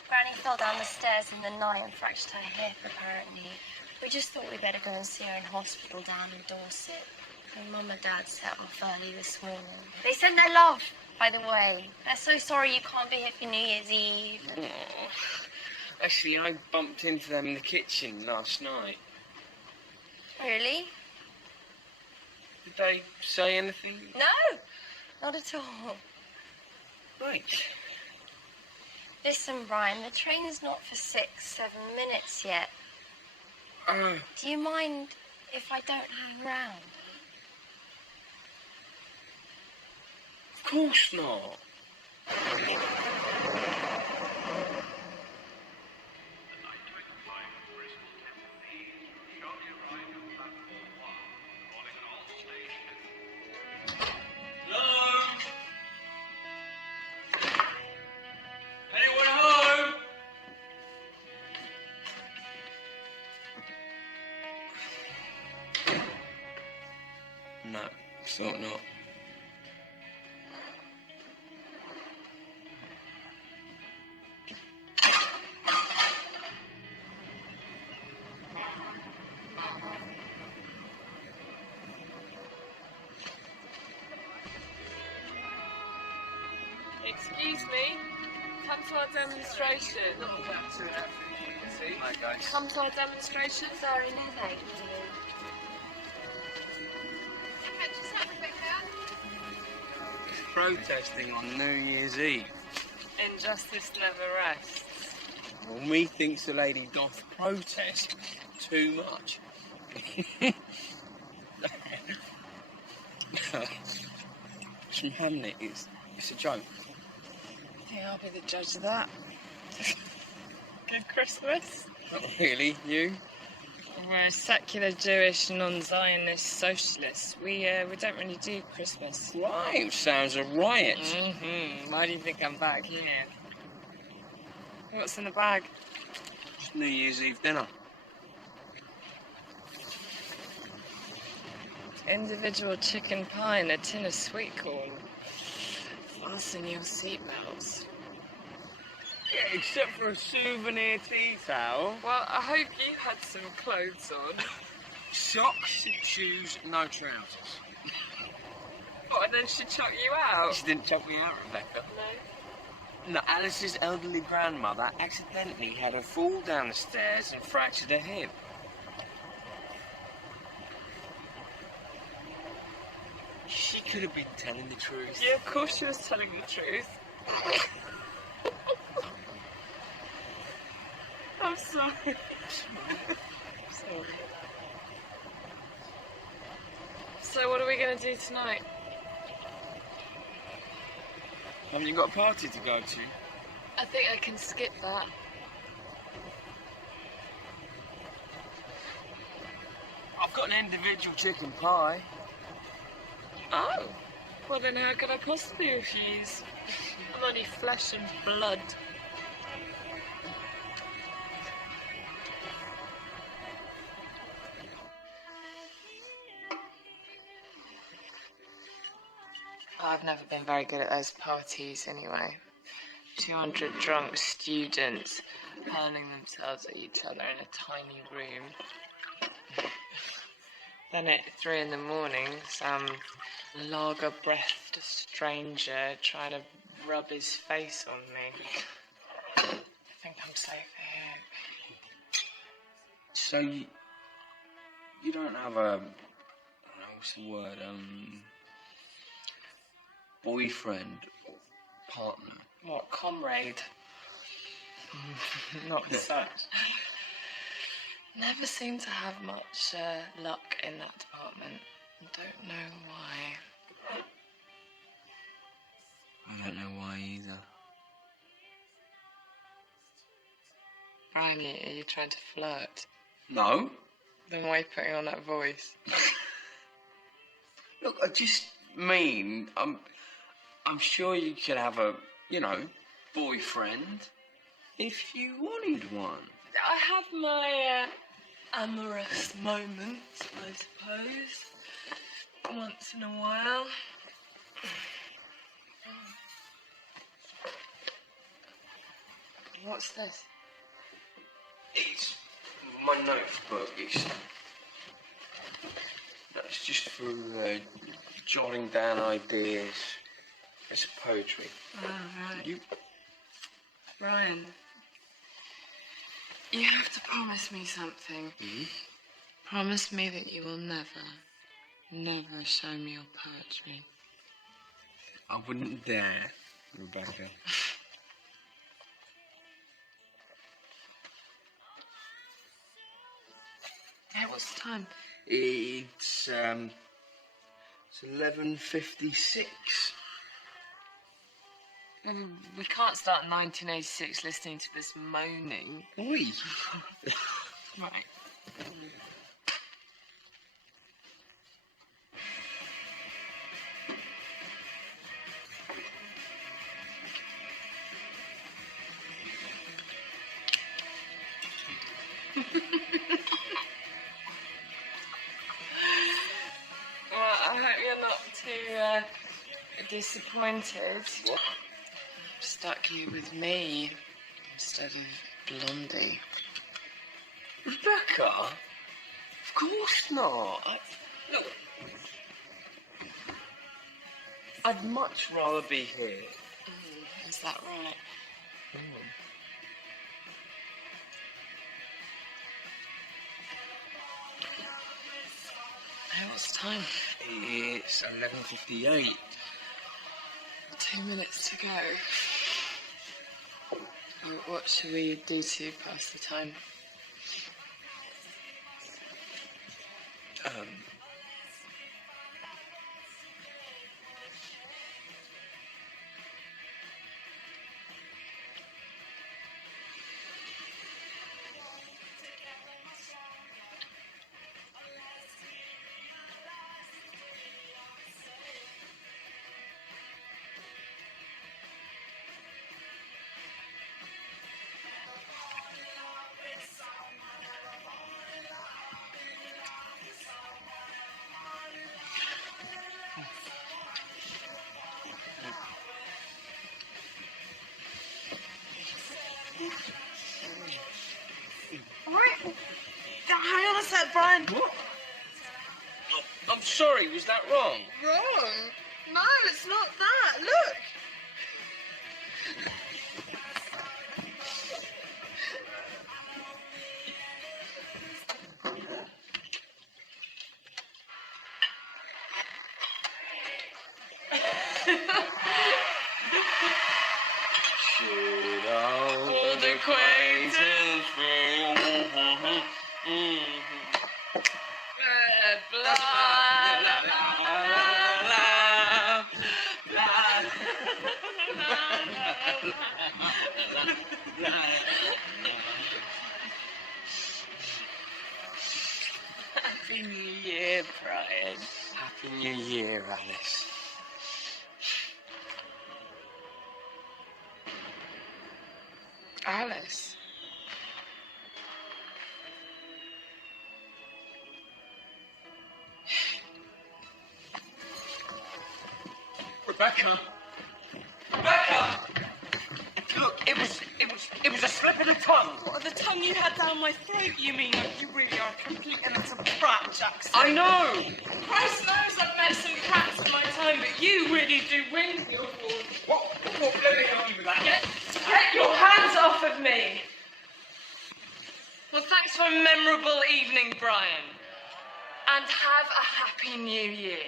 Granny fell down the stairs in the night and fractured her hip, apparently. We just thought we'd better go and see her in hospital down in Dorset. And Mum and Dad set off early this morning. They sent their love, by the way. They're so sorry you can't be here for New Year's Eve. Oh. Actually, I bumped into them in the kitchen last night. Really? Did they say anything? No, not at all. Right. Listen, Brian, the train is not for 6-7 minutes yet. Do you mind if I don't hang around? Of course not. No, thought not. Excuse me. Come to our demonstration. Hi, guys. Come to our demonstration. Sorry, no thank you. Protesting on New Year's Eve. Injustice never rests. Well, methinks the lady doth protest too much. It's from Hamlet. It's a joke. I think I'll be the judge of that. Good Christmas. Not really, you? We're secular Jewish non-Zionist socialists. We don't really do Christmas. Right, sounds a riot. Why do you think I'm back here? What's in the bag? It's New Year's Eve dinner. Individual chicken pie and a tin of sweet corn. Fasten your seatbelts. Yeah, except for a souvenir tea towel. Well, I hope you had some clothes on. Socks, shoes, no trousers. What, and then she chucked you out? She didn't chuck me out, Rebecca. No. No, Alice's elderly grandmother accidentally had her fall down the stairs and fractured her hip. She could have been telling the truth. Yeah, of course she was telling the truth. I'm sorry. Sorry. So what are we going to do tonight? Haven't you got a party to go to? I think I can skip that. I've got an individual chicken pie. Oh. Well then how could I possibly refuse? I'm only flesh and blood. I've never been very good at those parties anyway. 200 drunk students hurling themselves at each other in a tiny room. Then at 3 in the morning, some lager-breathed stranger trying to rub his face on me. I think I'm safe here. So you don't have a, I don't know, what's the word, boyfriend or partner? What, comrade? Not such. Never seem to have much luck in that department. Don't know why. I don't know why either. Brian, are you trying to flirt? No. Then why are you putting on that voice? Look, I just mean, I'm sure you could have a, boyfriend if you wanted one. I have my amorous moments, I suppose. Once in a while. What's this? It's my notebook. It's just for jotting down ideas. It's poetry. Oh, right. Brian, you have to promise me something. Mm-hmm. Promise me that you will never show me your poetry. I wouldn't dare, Rebecca. Hey, what's the time? It's 11:56. We can't start in 1986 listening to this moaning. Oi. Right. Well, I hope you're not too disappointed. What? Stuck you with me instead of Blondie. Rebecca? Of course not. Look, I'd much rather be here. Is that right? Hey, what's the time? It's 11:58. 2 minutes to go. What should we do to pass the time? Right. Hang on a sec, Brian. What? I'm sorry, was that wrong? Wrong? No, it's not that. Look. Should old acquaintance Happy New Year, Brian. Happy New Year, Alice. Alice? Rebecca! Rebecca! Look, it was a slip of the tongue. What, the tongue you had down my throat, you mean? You really are a complete and utter brat, Jackson. I know! Christ knows I've met some cats in my time, but you really do win your award. What bloody hell are you with that? Get your hands off of me! Well, thanks for a memorable evening, Brian. And have a happy new year.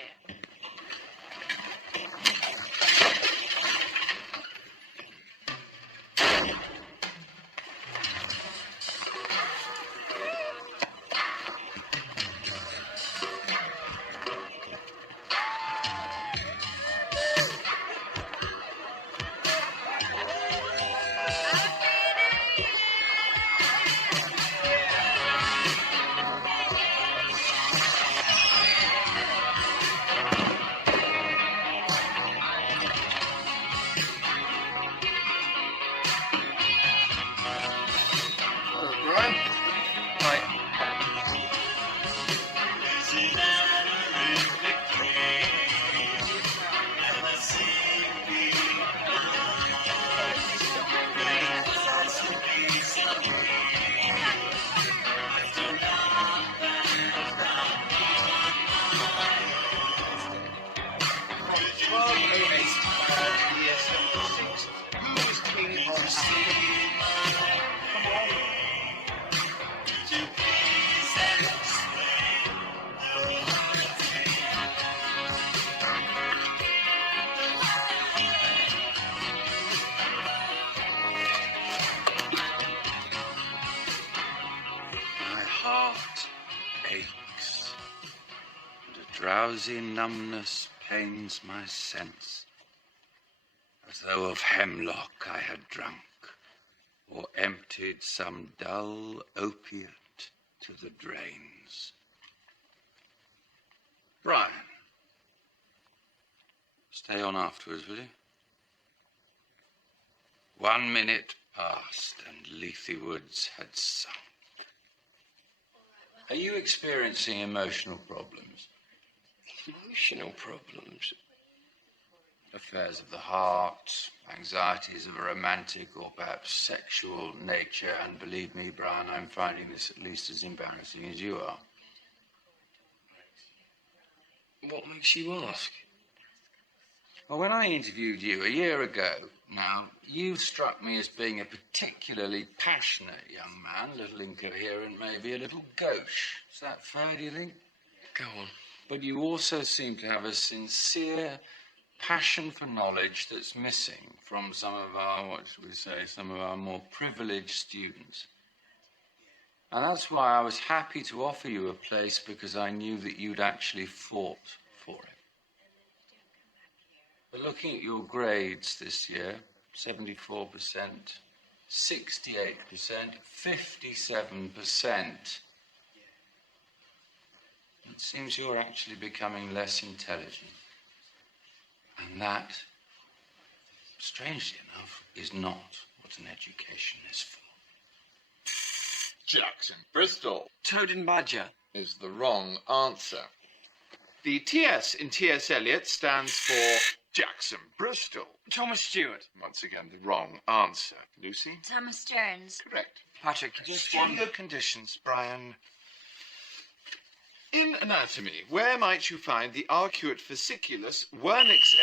drowsy numbness pains my sense, as though of hemlock I had drunk, or emptied some dull opiate to the drains. Brian, stay on afterwards, will you? 1 minute passed and Lethe Woods had sunk. Are you experiencing emotional problems? Emotional problems? Affairs of the heart, anxieties of a romantic or perhaps sexual nature, and believe me, Brian, I'm finding this at least as embarrassing as you are. What makes you ask? Well, when I interviewed you a year ago, now, you struck me as being a particularly passionate young man, a little incoherent, maybe a little gauche. Is that fair, do you think? Go on. But you also seem to have a sincere passion for knowledge that's missing from some of our, what should we say, some of our more privileged students. And that's why I was happy to offer you a place, because I knew that you'd actually fought for it. But looking at your grades this year, 74%, 68%, 57%, it seems you're actually becoming less intelligent. And that, strangely enough, is not what an education is for. Jackson Bristol Toad and Badger is the wrong answer. The TS in T.S. Eliot stands for Jackson Bristol. Thomas Stewart. Once again, the wrong answer. Lucy? Thomas Jones. Correct. Patrick, just one. Studio conditions, Brian. In anatomy, where might you find the arcuate fasciculus vernix...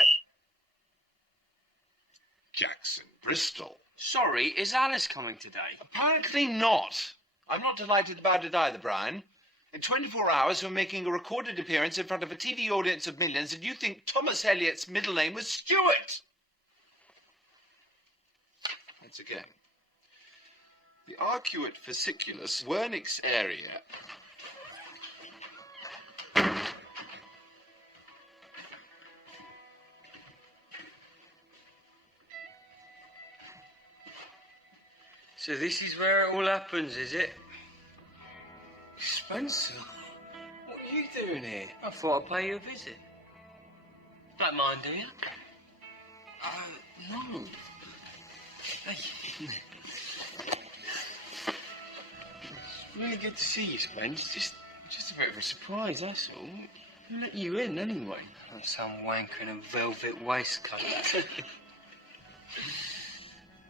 Jackson Bristol. Sorry, is Alice coming today? Apparently not. I'm not delighted about it either, Brian. In 24 hours, we're making a recorded appearance in front of a TV audience of millions, and you think Thomas Eliot's middle name was Stewart. Once again. The arcuate fasciculus vernix area... So this is where it all happens, is it? Spencer, what are you doing here? I thought I'd pay you a visit. Don't mind, do you? No. Hey. It's really good to see you, Spence. Just a bit of a surprise, that's all. Who let you in, anyway? And some wanker in a velvet waistcoat.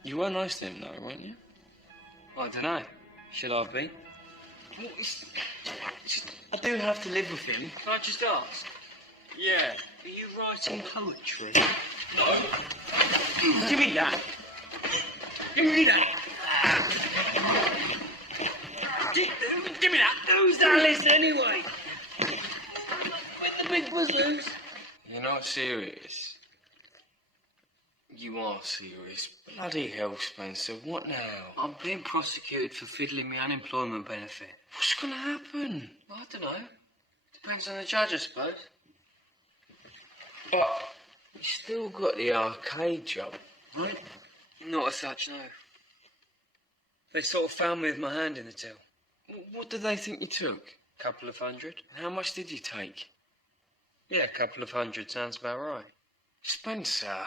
You were nice to him, though, weren't you? I don't know. Should I be? Well, I do have to live with him. Can I just ask? Yeah. Are you writing poetry? No. Give me that. Give me that. Give me that. Who's Alice, anyway? With the big buzzers. You're not serious. You are serious. Bloody hell, Spencer. What now? I'm being prosecuted for fiddling my unemployment benefit. What's going to happen? I don't know. Depends on the judge, I suppose. But you still got the arcade job, right? Not as such, no. They sort of found me with my hand in the till. What did they think you took? Couple of hundred. And how much did you take? Yeah, a couple of hundred sounds about right. Spencer.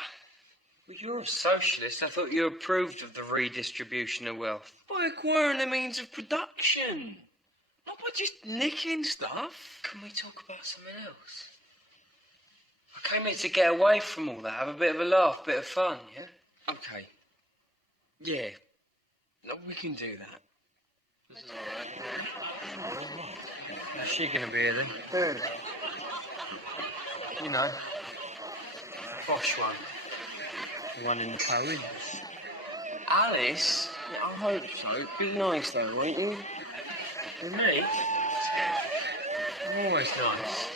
Well, you're a socialist. I thought you approved of the redistribution of wealth. By acquiring the means of production. Not by just nicking stuff. Can we talk about something else? I came here to get away from all that, have a bit of a laugh, bit of fun, yeah? Okay. Yeah. No, we can do that. This is alright. How's she going to be here then? Good. You know, posh one. The one in the poems. Alice? Yeah, I hope so. Be nice though, won't you? For me? I'm always nice.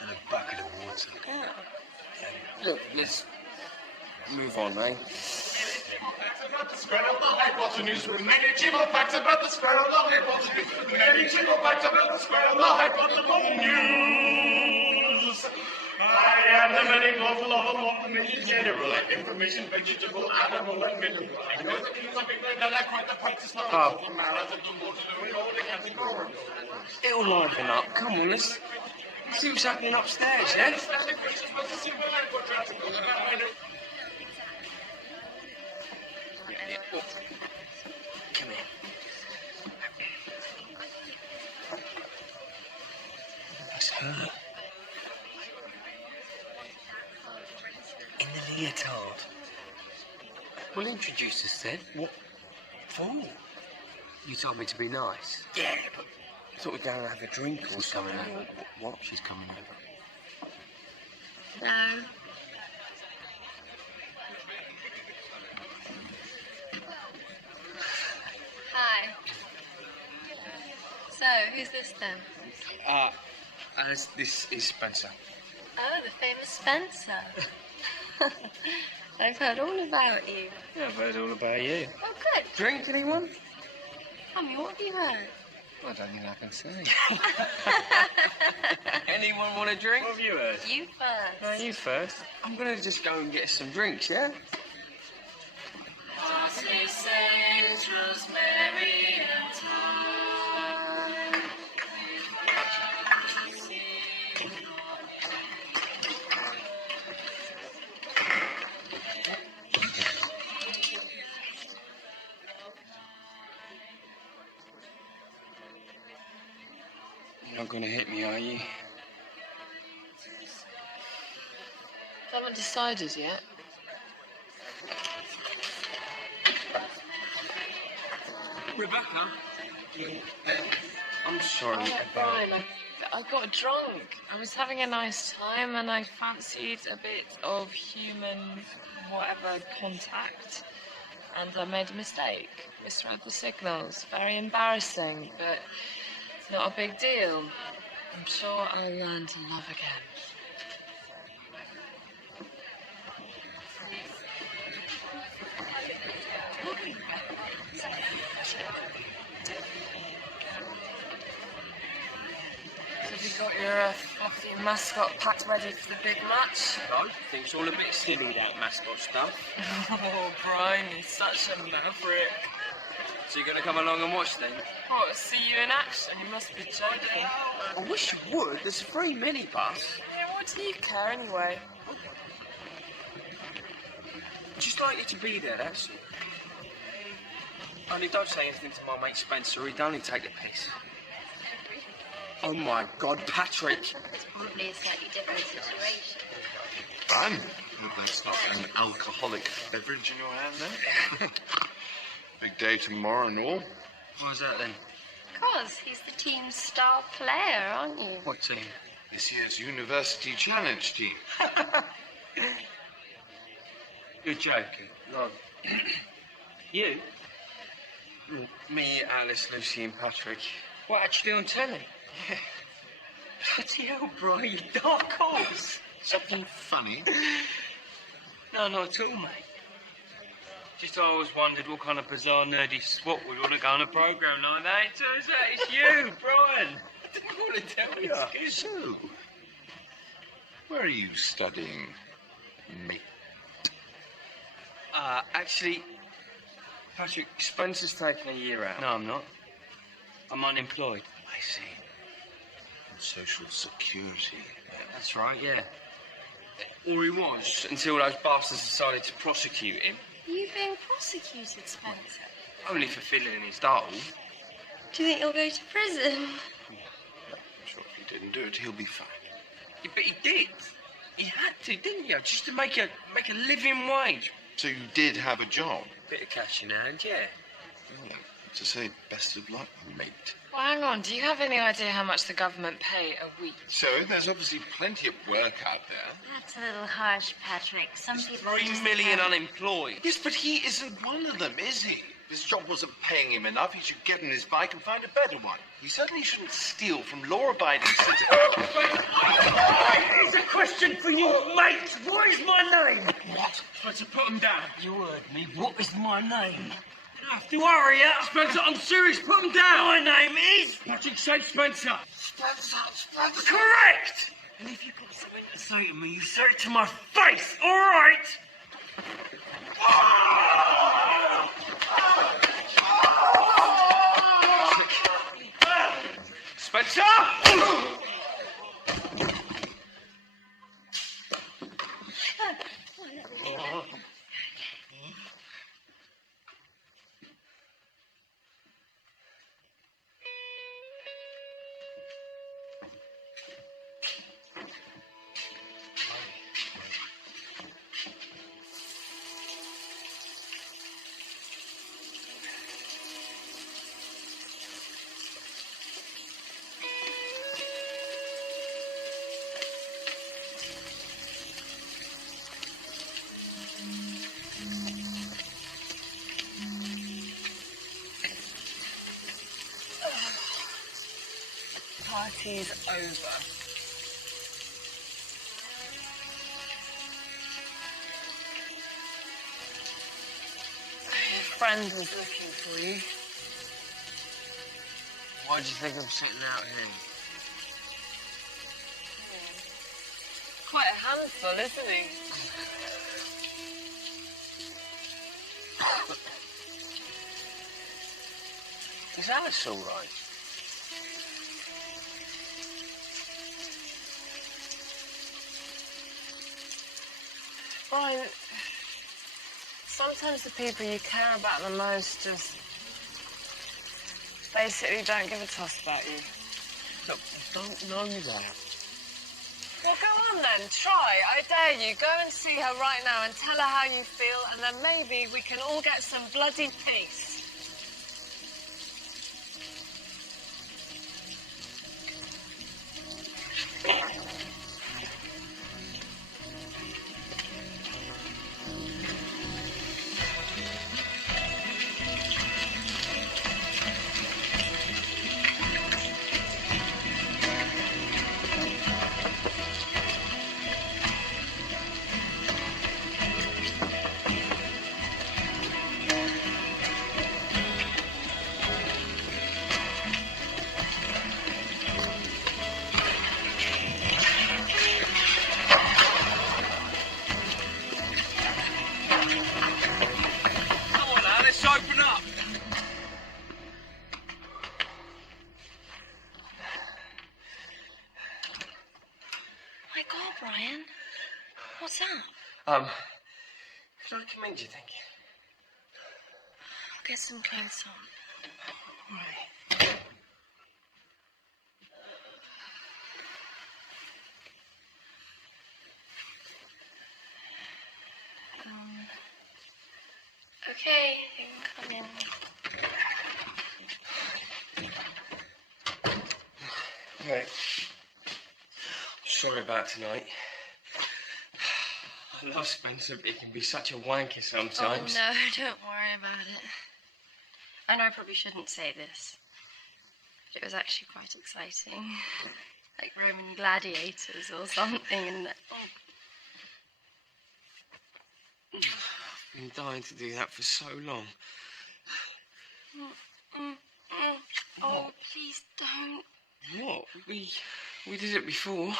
And a bucket of water. Look, let's move on, eh? About the squirrel, the hypotenuse, many chimney facts about the squirrel, the hypotenuse, many chimney facts about the squirrel, the hypotenuse. I am the many global of the many general information, vegetable, animal, and mineral. I know the things are bigger than I quite the practice not of the matters of the water in all the categories. It'll liven up. Come on, let's see what's happening upstairs, yeah? Come here. That's her. In the leotard. Well, introduce us then. What for? You told me to be nice. Yeah, but I thought we'd go and have a drink or something. What? She's coming over. No. Hi. So, who's this then? This is Spencer. Oh, the famous Spencer. I've heard all about you. Yeah, I've heard all about you. Oh, good. Drink, anyone? I mean, what have you heard? I don't think I can say. Anyone want a drink? What have you heard? You first. No, you first. I'm gonna just go and get some drinks, yeah? Parsley, sage, rosemary, and thyme. You're not gonna hit me, are you? Haven't decided yet. Rebecca? I'm sorry. Oh, Brian, I got drunk. I was having a nice time and I fancied a bit of human whatever contact. And I made a mistake. Misread the signals. Very embarrassing, but not a big deal. I'm sure I'll learn to love again. So have you got your fluffy mascot packed ready for the big match? No, I think it's all a bit silly, that mascot stuff. Oh, Brian, he's such a maverick. So you're gonna come along and watch then? What, see you in action? You must be joking. I wish you would. There's a free minibus. Yeah, what do you care anyway? Just like you to be there, that's all. Only don't say anything to my mate Spencer. He'd only take the piss. Oh my God, Patrick! It's probably a slightly different situation. Fun. Hope that's not an alcoholic beverage in your hand there. Big day tomorrow and all. Why's that then? Because he's the team's star player, aren't you? What team? This year's University Challenge team. You're joking. No. You? Me, Alice, Lucy, and Patrick. What, actually on telly? Yeah. Bloody hell, Brian, you dark horse. Something funny? No, not at all, mate. Just I always wondered what kind of bizarre, nerdy swat would want to go on a programme like that. It turns out it's you, Brian. I didn't want to tell you. So, where are you studying, mate? Actually, Patrick, Spencer's taking a year out. No, I'm not. I'm unemployed. I see. Social security. That's right, yeah. Or he was, until those bastards decided to prosecute him. You being prosecuted, Spencer? Only for filling his dole. Do you think you'll go to prison? I'm sure if he didn't do it, he'll be fine. Yeah, but he did. He had to, didn't you? Just to make a living wage. So you did have a job? Bit of cash in hand, yeah. Well, to say best of luck, mate. Well, hang on. Do you have any idea how much the government pay a week? So there's obviously plenty of work out there. That's a little harsh, Patrick. Some people 3 just million have... unemployed. Yes, but he isn't one of them, is he? His job wasn't paying him enough. He should get on his bike and find a better one. He certainly shouldn't steal from law-abiding citizens. It's a question for you, mate. What is my name? What? Spencer, put him down. You heard me. What is my name? You have to hurry up. Spencer, I'm serious. Put him down. My name is... Patrick St. Spencer. Spencer. Correct. And if you've got something to say to me, you say it to my face, all right? Spencer! Party's over. Your friend was looking for you. Why do you think I'm sitting out here? Quite a handful, isn't he? Is Alice all right? Brian, sometimes the people you care about the most just basically don't give a toss about you. Look, I don't know that. Well, go on then, try. I dare you. Go and see her right now and tell her how you feel, and then maybe we can all get some bloody peace. Brian, what's up? Can I come in, do you think? I'll get some clothes on. Right. Okay, you can come in. Right. Sorry about tonight. I love Spencer, but he can be such a wanker sometimes. Oh, no, don't worry about it. I know I probably shouldn't say this, but it was actually quite exciting. Like Roman gladiators or something, and I've been dying to do that for so long. Oh, please don't. What? We did it before.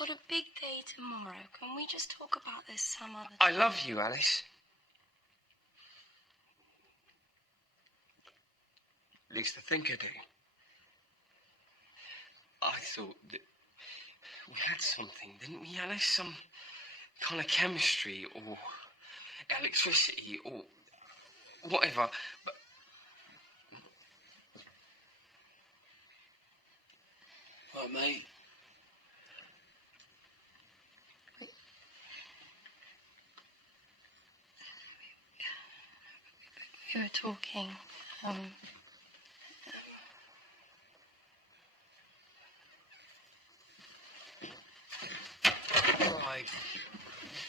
We've got a big day tomorrow. Can we just talk about this some other time? I love you, Alice. At least I think I do. I thought that we had something, didn't we, Alice? Some kind of chemistry or electricity or whatever. But what, mate? We were talking,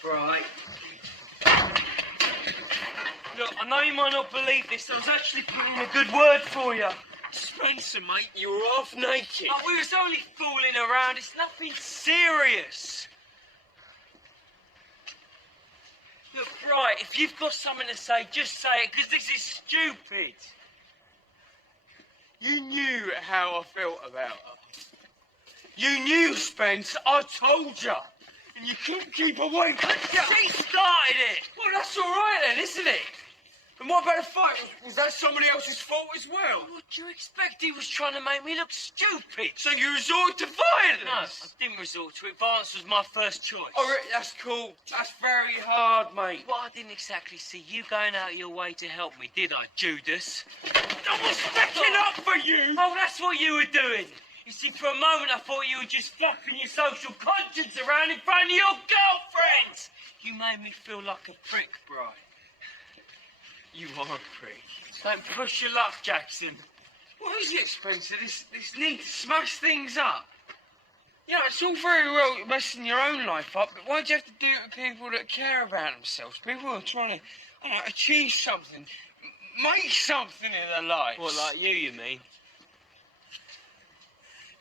Right. Look, I know you might not believe this, I was actually putting a good word for you. Spencer, mate, you were half naked. Oh, we was only fooling around, it's nothing serious. Look, right, if you've got something to say, just say it, because this is stupid. You knew how I felt about her. You knew, Spence, I told you. And you couldn't keep away from her. She started it. Well, that's all right then, isn't it? And what about the fight? Was that somebody else's fault as well? What do you expect? He was trying to make me look stupid. So you resorted to violence? No, I didn't resort to it. Violence was my first choice. Oh, that's cool. That's very hard, mate. Well, I didn't exactly see you going out of your way to help me, did I, Judas? I was sticking up for you! Oh, that's what you were doing. You see, for a moment I thought you were just flapping your social conscience around in front of your girlfriends. You made me feel like a prick, Brian. You are a prick. Don't push your luck, Jackson. What is it, Spencer? This need to smash things up? You know, it's all very well messing your own life up, but why'd you have to do it with people that care about themselves? People who are trying to, I don't know, achieve something, make something in their lives. What, like you mean?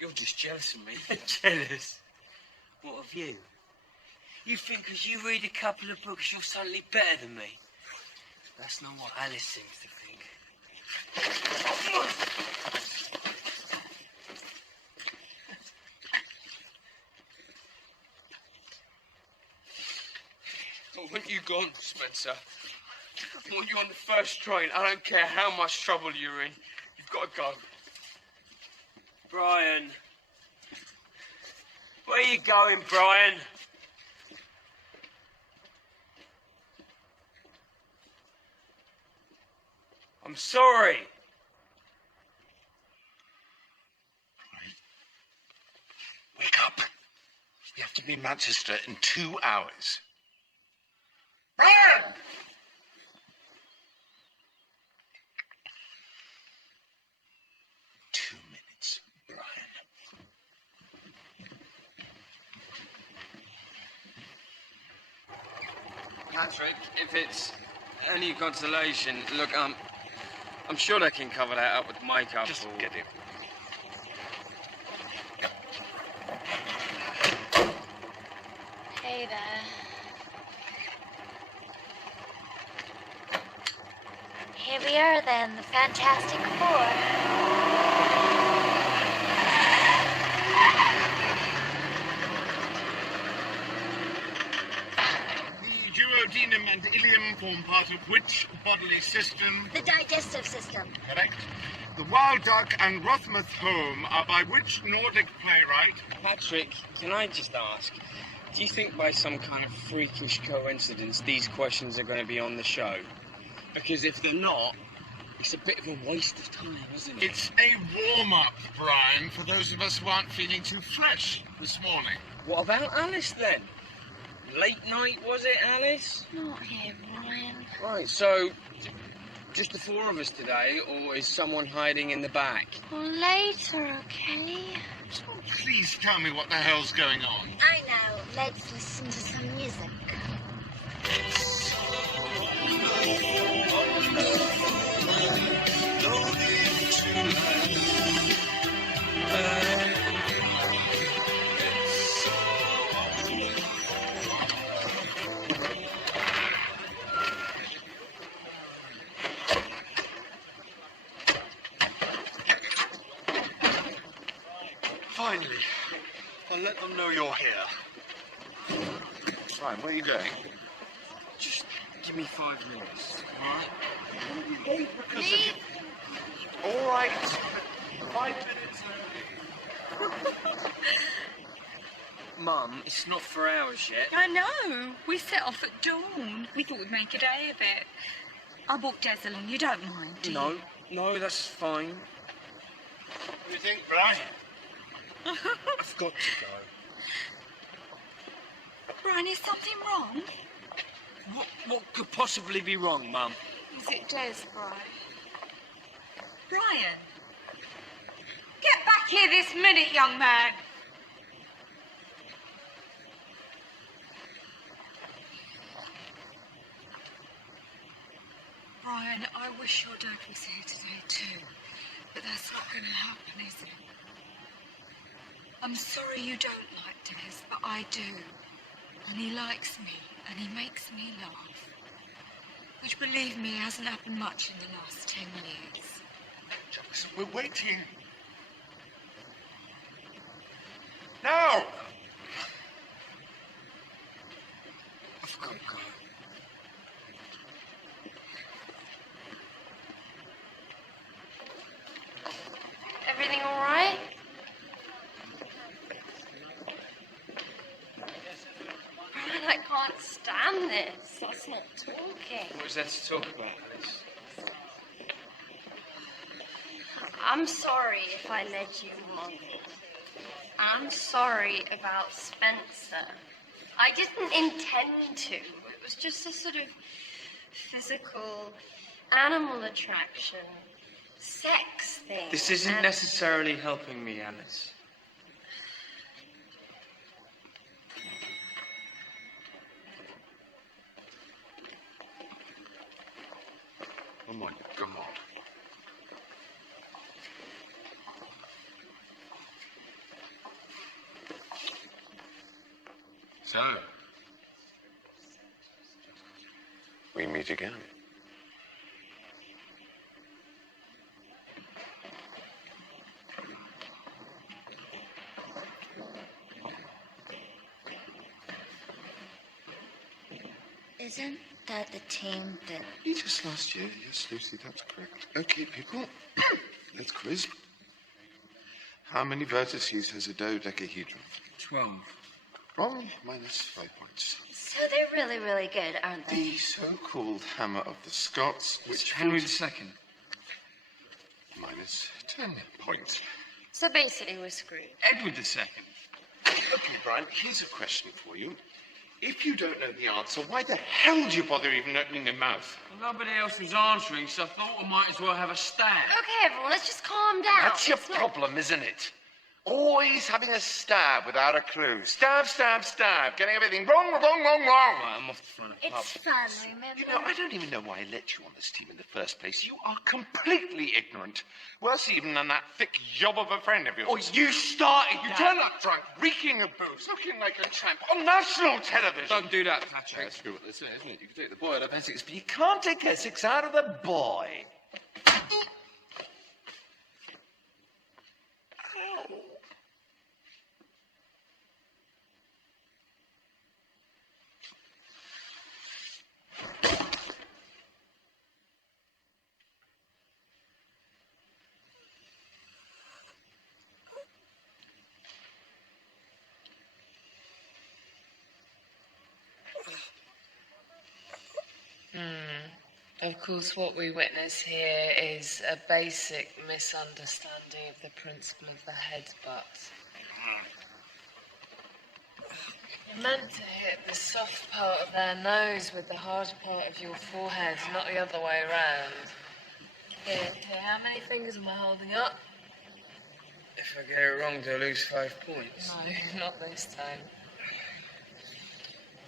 You're just jealous of me. Jealous? What of you? You think because you read a couple of books you're suddenly better than me? That's not what Alice seems to think. I want you gone, Spencer. I want you on the first train. I don't care how much trouble you're in. You've got to go. Brian. Where are you going, Brian? I'm sorry. Wake up. You have to be in Manchester in 2 hours. Brian! 2 minutes, Brian. Patrick, if it's any consolation, look, I'm sure they can cover that up with makeup. Just get it. Hey there. Here we are then, the Fantastic Four. The duodenum and ileum form part of which bodily system? The digestive system. Correct. The Wild Duck and Rothmouth Home are by which Nordic playwright? Patrick, can I just ask, do you think by some kind of freakish coincidence these questions are going to be on the show? Because if they're not, it's a bit of a waste of time, isn't it? It's a warm-up, Brian, for those of us who aren't feeling too fresh this morning. What about Alice, then? Late night, was it, Alice? Not here, Brian. Right, so just the four of us today, or is someone hiding in the back? Well, later, okay? Please tell me what the hell's going on. I know. Let's listen to some music. Finally. Well, let them know you're here. Fine, where are you going? Just give me 5 minutes, all right? Because of you. All right. 5 minutes only. Mum, it's not for hours yet. I know. We set off at dawn. We thought we'd make a day of it. I brought Des along. You don't mind, do you? No, that's fine. What do you think, Brian? I've got to go. Brian, is something wrong? What could possibly be wrong, Mum? Is it Des, Brian? Brian! Get back here this minute, young man! Brian. Brian, I wish your dad was here today too, but that's not going to happen, is it? I'm sorry you don't like Des, but I do. And he likes me, and he makes me laugh. Which, believe me, hasn't happened much in the last 10 years. Jackson, we're waiting. Now! I've got to go. Everything all right? Brian, I can't stand this. That's not talking. What's there to talk about, Alice? I'm sorry if I led you wrong. I'm sorry about Spencer. I didn't intend to. It was just a sort of physical, animal attraction, sex thing. This isn't and- necessarily helping me, Alice. Oh my God. So, we meet again. Isn't that the team that... Just last year. Yes, Lucy, that's correct. Okay, people, let's quiz. How many vertices has a dodecahedron? 12. Wrong, minus 5 points. So they're really, really good, aren't they? The so-called hammer of the Scots, which Henry fills- II. minus 10 points. So basically we're screwed. Edward II. Okay, Brian, here's a question for you. If you don't know the answer, why the hell do you bother even opening your mouth? Well, nobody else was answering, so I thought we might as well have a stab. Okay, everyone, let's just calm down. That's your It's not- problem, isn't it? Always having a stab without a clue. Stab, stab, stab. Getting everything wrong, wrong, wrong, wrong. Right, I'm off the front of the pub. It's fun, remember? You know, I don't even know why I let you on this team in the first place. You are completely ignorant. Worse even than that thick yob of a friend of yours. Oh, you started You that. turned up drunk, reeking of booze, looking like a tramp on national television. Don't do that, Patrick. That's true what they say, isn't it? You can take the boy out of Essex, but you can't take Essex out of the boy. Of course, what we witness here is a basic misunderstanding of the principle of the headbutt. You're meant to hit the soft part of their nose with the hard part of your forehead, not the other way around. Here, how many fingers am I holding up? If I get it wrong, do I lose 5 points? No, not this time.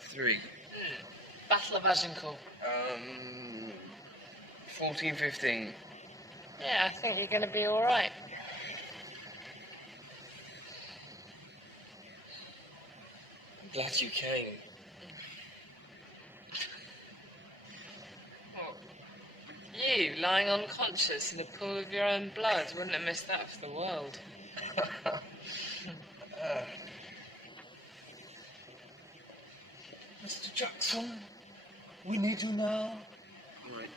3. Battle of Agincourt. 14, 15. Yeah, I think you're going to be all right. I'm glad you came. What? You, lying unconscious in a pool of your own blood, wouldn't have missed that for the world. Mr. Jackson, we need you now. Right.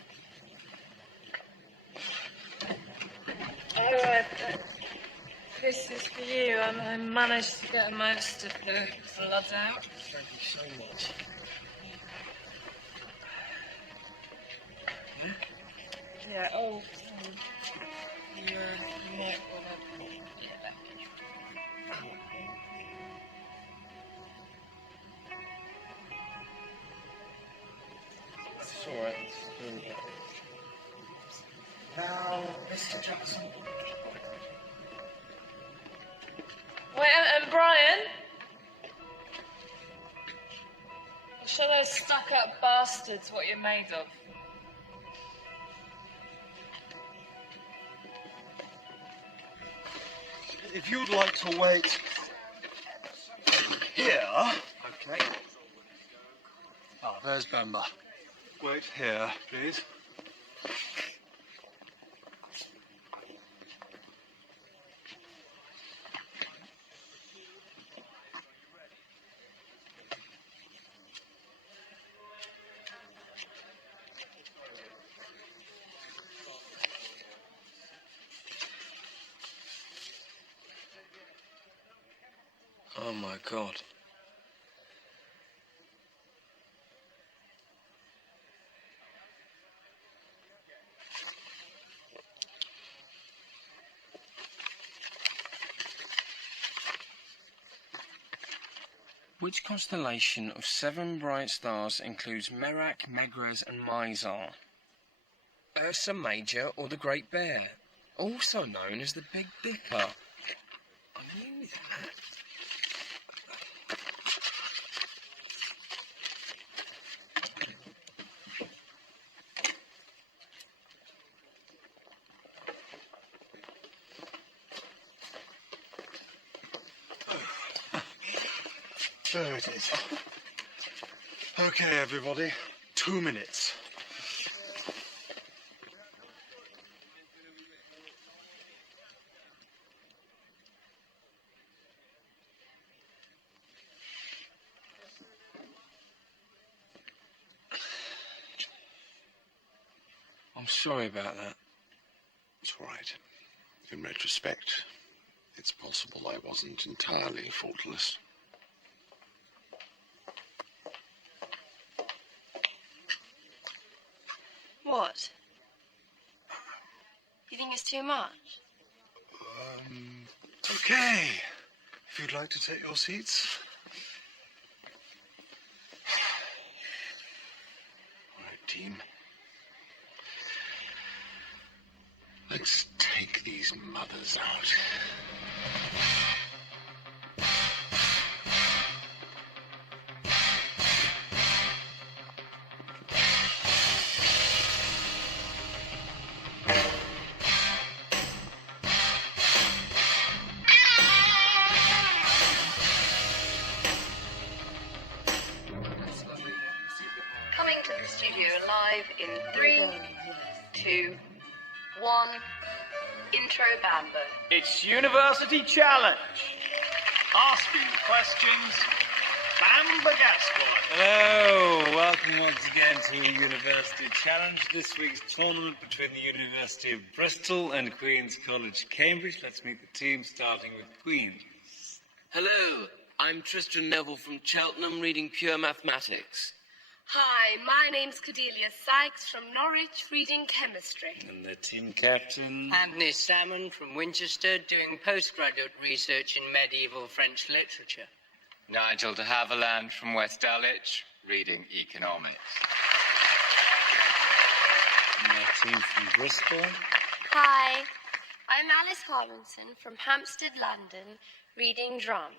All right, this is for you. I managed to get most of the blood out. Thank you so much. Yeah, oh, you might want to... Yeah, that. It's all right. Now, Mr. Jackson. Wait, and Brian? I'll show those stuck-up bastards what you're made of. if you'd like to wait here. Okay. There's Bamba. Wait here, please. Oh my God. Which constellation of 7 bright stars includes Merak, Megrez and Mizar? Ursa Major or the Great Bear, also known as the Big Dipper. I knew that. There it is. Okay, everybody. 2 minutes. I'm sorry about that. It's all right. In retrospect, it's possible I wasn't entirely faultless. What? You think it's too much? Okay. If you'd like to take your seats. All right, team. Let's take these mothers out. Coming to the studio live in 3, 2, 1. Intro Bamba. It's University Challenge. Asking questions, Bamba Gascoigne. Hello, welcome once again to University Challenge, this week's tournament between the University of Bristol and Queen's College, Cambridge. Let's meet the team, starting with Queen's. Hello, I'm Tristan Neville from Cheltenham, reading Pure Mathematics. Hi, my name's Cordelia Sykes from Norwich, reading chemistry. And the team captain. Anthony Salmon from Winchester, doing postgraduate research in medieval French literature. Nigel de Havilland from West Dulwich, reading economics. And the team from Bristol. Hi, I'm Alice Harmanson from Hampstead, London, reading drama.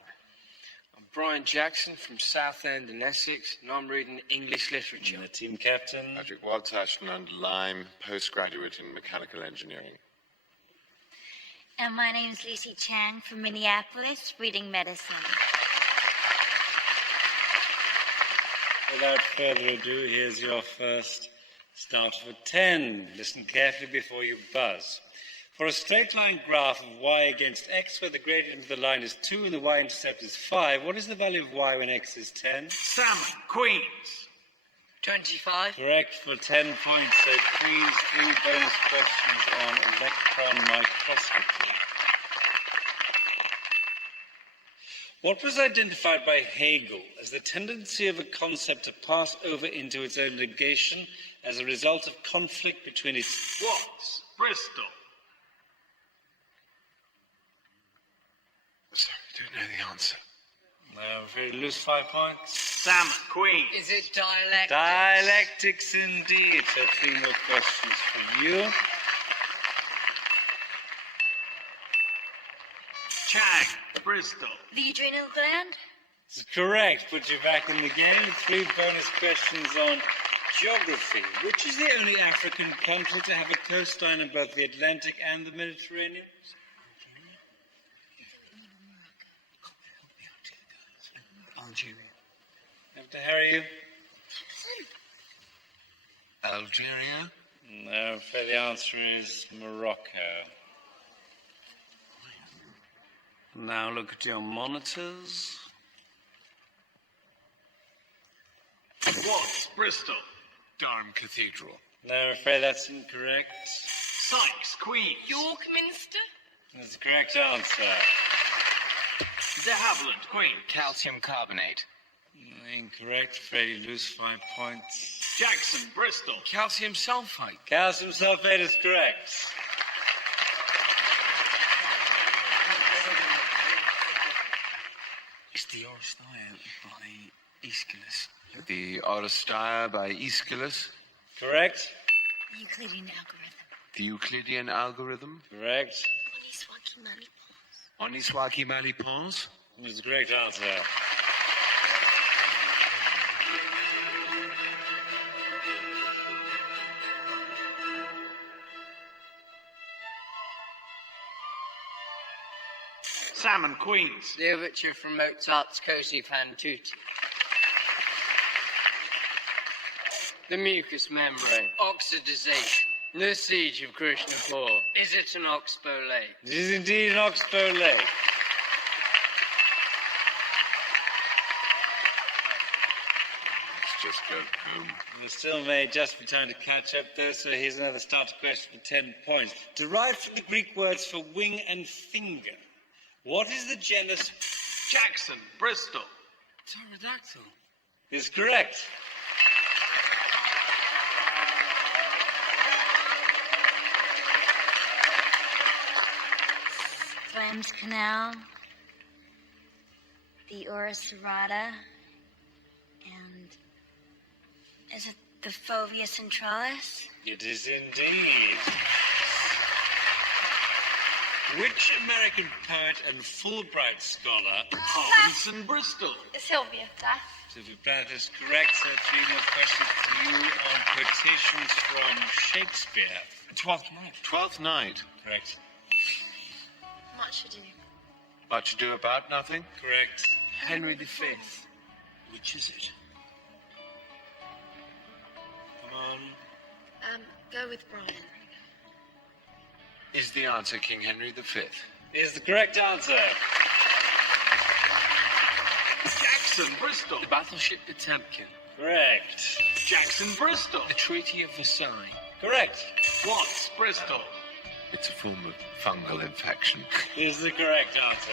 I'm Brian Jackson from Southend in Essex, and I'm reading English literature. And the team captain. Patrick Waltash from Under Lyme, postgraduate in mechanical engineering. And my name's Lucy Chang from Minneapolis, reading medicine. Without further ado, here's your first start for 10. Listen carefully before you buzz. For a straight line graph of y against x, where the gradient of the line is 2 and the y-intercept is 5, what is the value of y when x is 10? Salmon, Queens. 25. Correct for 10 points. So Queen's 3 bonus questions on electron microscopy. What was identified by Hegel as the tendency of a concept to pass over into its own negation as a result of conflict between its... Watts, Bristol. Sorry, I don't know the answer. I'm afraid you lose 5 points. Salmon, Queens. Is it dialectics? Dialectics indeed. So 3 more questions for you. Chang, Bristol. The adrenal gland? It's correct. Put you back in the game. 3 bonus questions on geography. Which is the only African country to have a coastline on both the Atlantic and the Mediterranean? Algeria. Have to hurry you? Algeria? No, I'm afraid the answer is Morocco. Now look at your monitors. Watts, Bristol. Durham Cathedral. No, I'm afraid that's incorrect. Sykes, Queen. York Minster. That's the correct answer. De Havilland, Queen. Calcium carbonate. Incorrect. Afraid you lose 5 points. Jackson, Bristol. Calcium sulfate. Calcium sulfate is correct. It's the Oresteia by Aeschylus. The Oresteia by Aeschylus. Correct. Euclidean algorithm. The Euclidean algorithm. Correct. Oniswaki Malipons. Is the correct answer. Salmon, Queens. The overture from Mozart's Così fan tutte. The mucous membrane. Oxidization. The siege of Krishnapur. Is it an oxbow lake? It is indeed an oxbow lake. Let's just go home. You still may just be time to catch up, though, so here's another starter question for 10 points. Derived from the Greek words for wing and finger, what is the genus? Jackson, Bristol. Pterodactyl. Is correct. Flames Canal, the Ora Serrata, and is it the Fovea Centralis? It is indeed. Which American poet and Fulbright scholar? Harbinson, Bristol. Sylvia Plath. Sylvia Plath is correct, so 3 more questions for you on quotations from Shakespeare. Twelfth Night. Twelfth Night. Correct. Much ado. Much ado about nothing. Correct. Henry V. Which is it? Come on. Go with Brian. Is the answer King Henry V? Is the correct answer. Jackson, Bristol. The Battleship Potemkin. Correct. Jackson, Bristol. The Treaty of Versailles. Correct. Watts, Bristol. It's a form of fungal infection. Is the correct answer.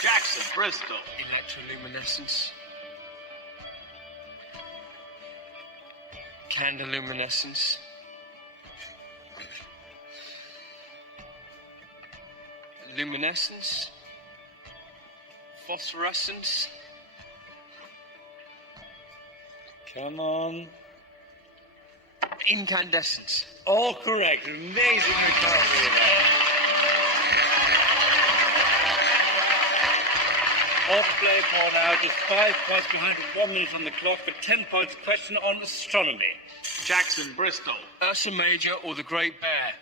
Jackson, Bristol. Electroluminescence. Candoluminescence. Luminescence. Phosphorescence. Come on. Incandescence. All correct. Amazing recovery there. Off play for now, just 5 points behind with 1 minute on the clock for 10 points. Question on astronomy. Jackson, Bristol. Ursa Major or the Great Bear?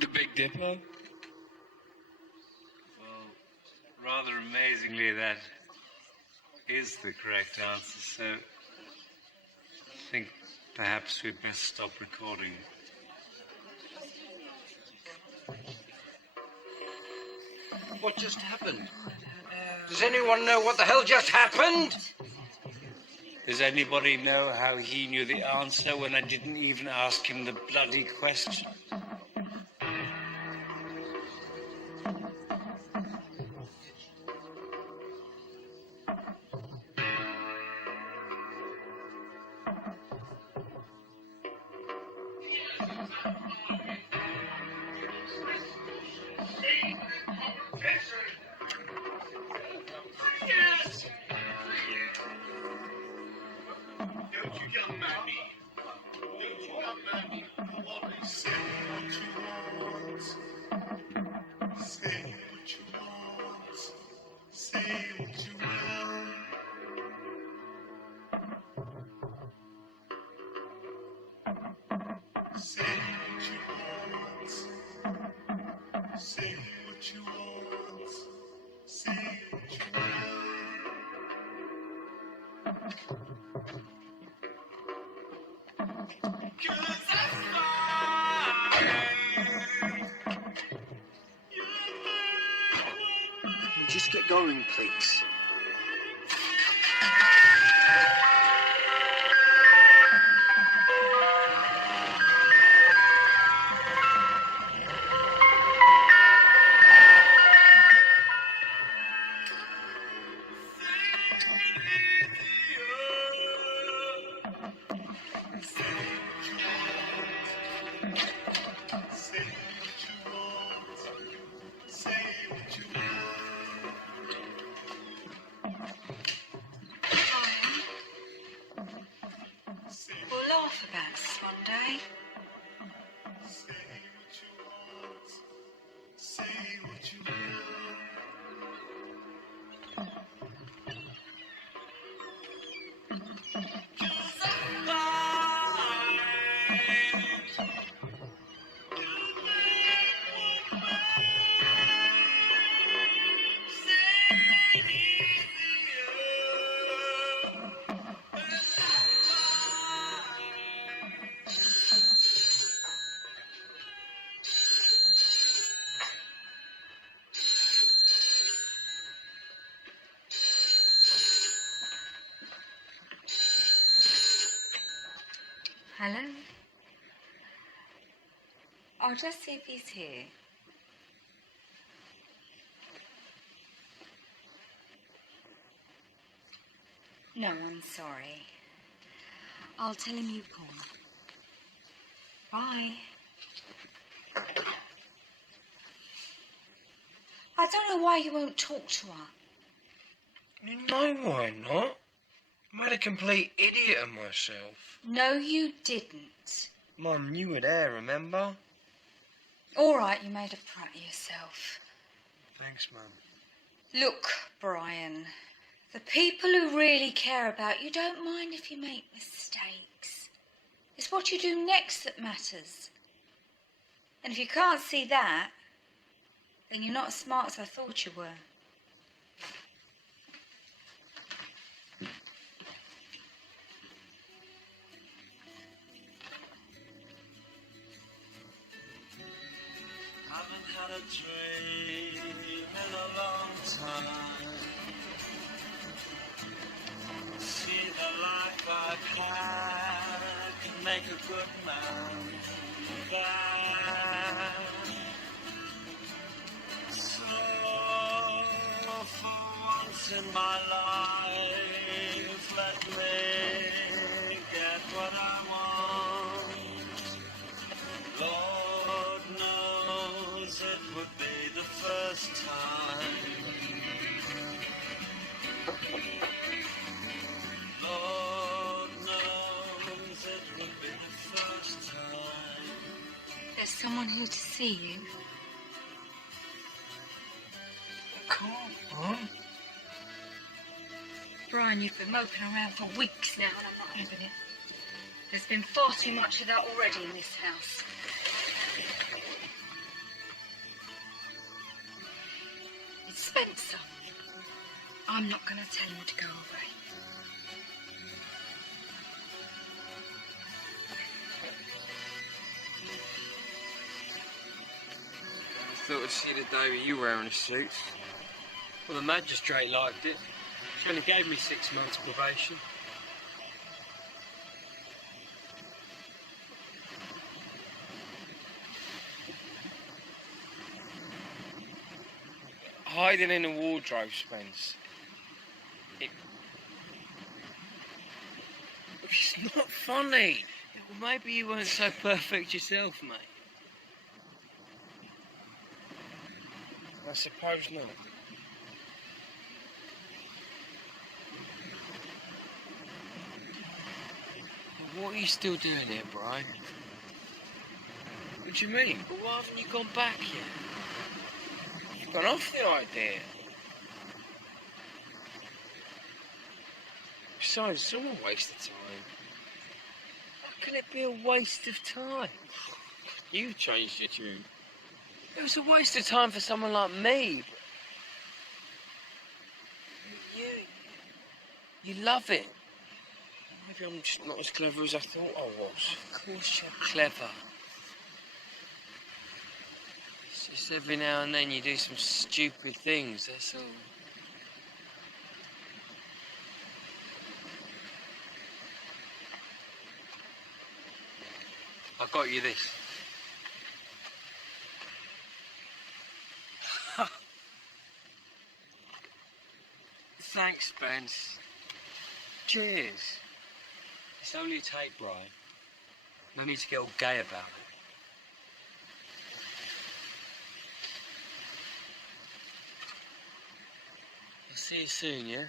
The Big Dipper? Well, rather amazingly, that is the correct answer, so I think perhaps we'd best stop recording. What just happened? Does anyone know what the hell just happened? Does anybody know how he knew the answer when I didn't even ask him the bloody question? Say what you want. Just get going, please. We'll laugh about this one day. Hello? I'll just see if he's here. No, I'm sorry. I'll tell him you called. Bye. I don't know why you won't talk to her. You know why not? I made a complete idiot of myself. No, you didn't. Mum, you were there, remember? All right, you made a prat of yourself. Thanks, Mum. Look, Brian, the people who really care about you don't mind if you make mistakes. It's what you do next that matters. And if you can't see that, then you're not as smart as I thought you were. Haven't had a dream in a long time. See the life I've had can make a good man bad. So for once in my life, let me get what I want. Lord knows it would be the first time. Lord knows it would be the first time. There's someone here to see you. Come on. Brian, you've been moping around for weeks now, and I'm not having it. There's been far too much of that already in this house. It's Spencer. I'm not going to tell him to go away. Thought I'd see the day with you wearing a suit. Well, the magistrate liked it. She only gave me 6 months probation. Hiding in a wardrobe, Spence. It's not funny. Well, maybe you weren't so perfect yourself, mate. I suppose not. What are you still doing here, Brian? What do you mean? Well, why haven't you gone back yet? You've gone off the idea. Besides, it's all a waste of time. How can it be a waste of time? You've changed your tune. It was a waste of time for someone like me. You love it. Maybe I'm just not as clever as I thought I was. Of course you're clever. It's just every now and then you do some stupid things, that's all. I got you this. Thanks, Spence. Cheers. It's only a tape, Brian. No need to get all gay about it. I'll see you soon, yeah?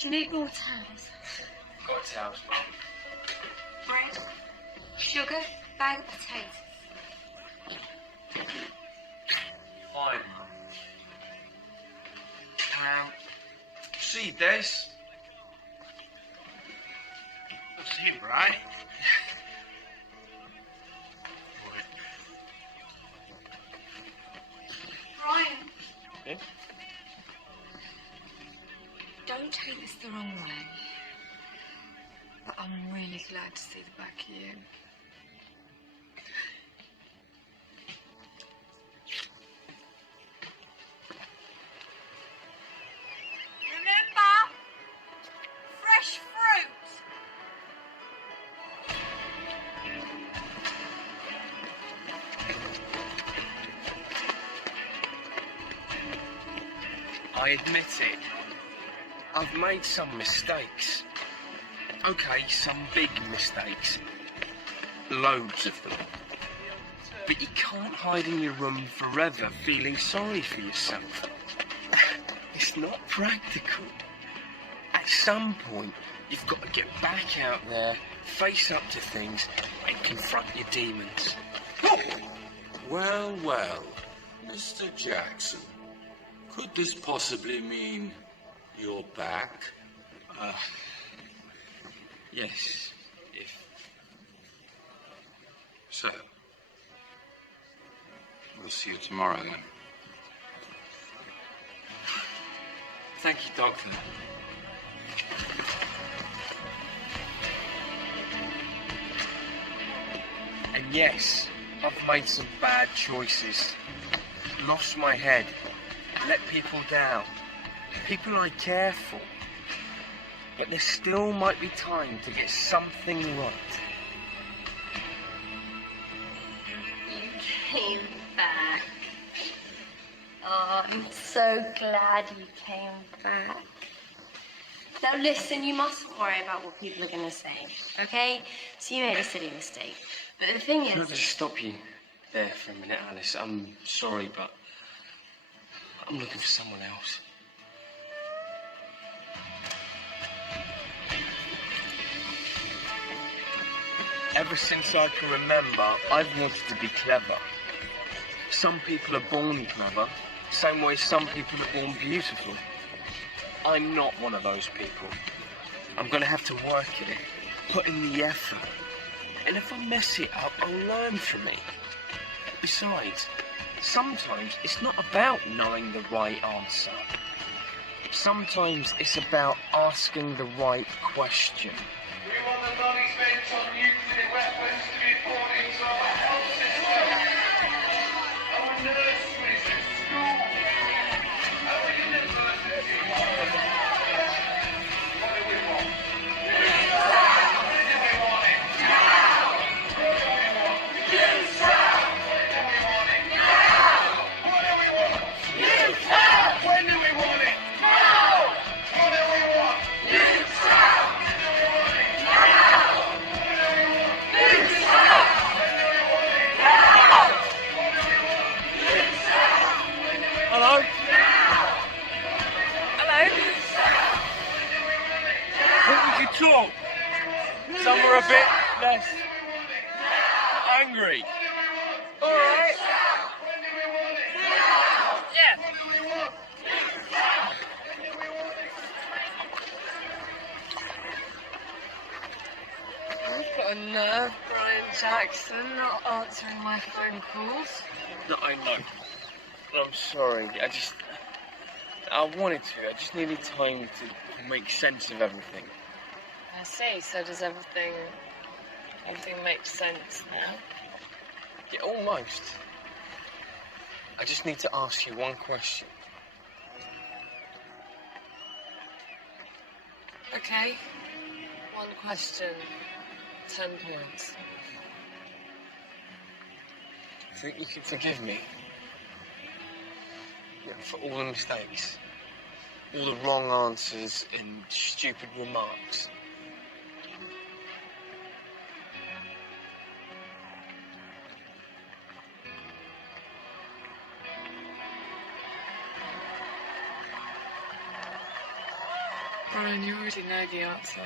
Do you need more towels? Got towels. Bread, sugar, bag of potatoes. Fine. See, Des. That's him, right? Brian, Yeah? don't take this the wrong way, but I'm really glad to see the back of you. Remember, fresh fruit. I admit it. I've made some mistakes. Okay, some big mistakes. Loads of them. But you can't hide in your room forever feeling sorry for yourself. It's not practical. At some point, you've got to get back out there, face up to things, and confront your demons. Well, well, Mr. Jackson, could this possibly mean you're back? Yes, if... So, we'll see you tomorrow then. Thank you, Doctor. And yes, I've made some bad choices. Lost my head. Let people down. People I care for. But there still might be time to get something right. You came back. Oh, I'm so glad you came back. Now listen, you mustn't worry about what people are going to say, okay? So you made a silly mistake. But the thing Can I is... just stop you there for a minute, Alice? I'm sorry, but I'm looking for someone else. Ever since I can remember, I've wanted to be clever. Some people are born clever, same way some people are born beautiful. I'm not one of those people. I'm going to have to work at it, put in the effort. And if I mess it up, I'll learn from it. Besides, sometimes it's not about knowing the right answer. Sometimes it's about asking the right question. We want the money spent on nuclear weapons to be poured into our health system, our nurseries and schools, our universities. What do we want? When do we want it? Now! What do we want? Yes, sir! When do we want it? Now! What do we Jackson, not answering my phone calls. No, I know. I'm sorry. I wanted to. I just needed time to make sense of everything. I see, so does everything makes sense now? Yeah, almost. I just need to ask you one question. Okay. One question. 10 points. Think you can forgive me? Yeah, for all the mistakes. All the wrong answers and stupid remarks. Brian, you already know the answer.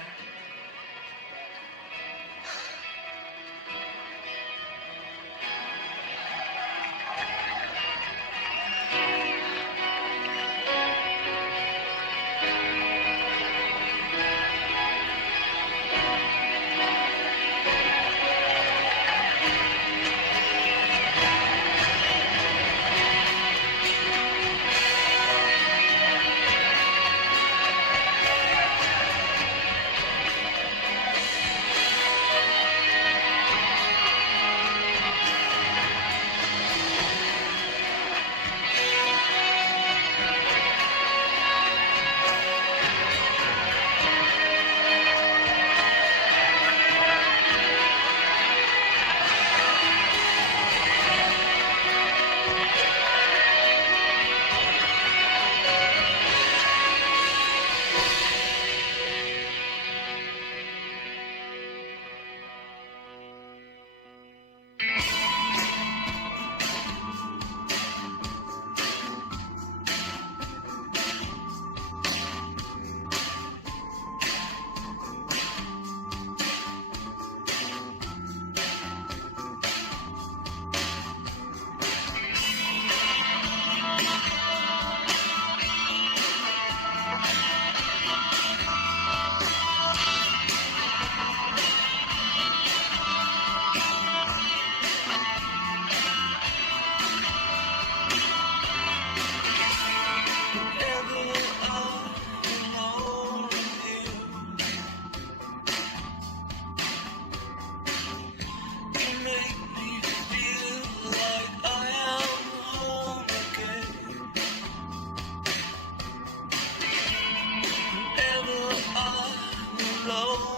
Alone.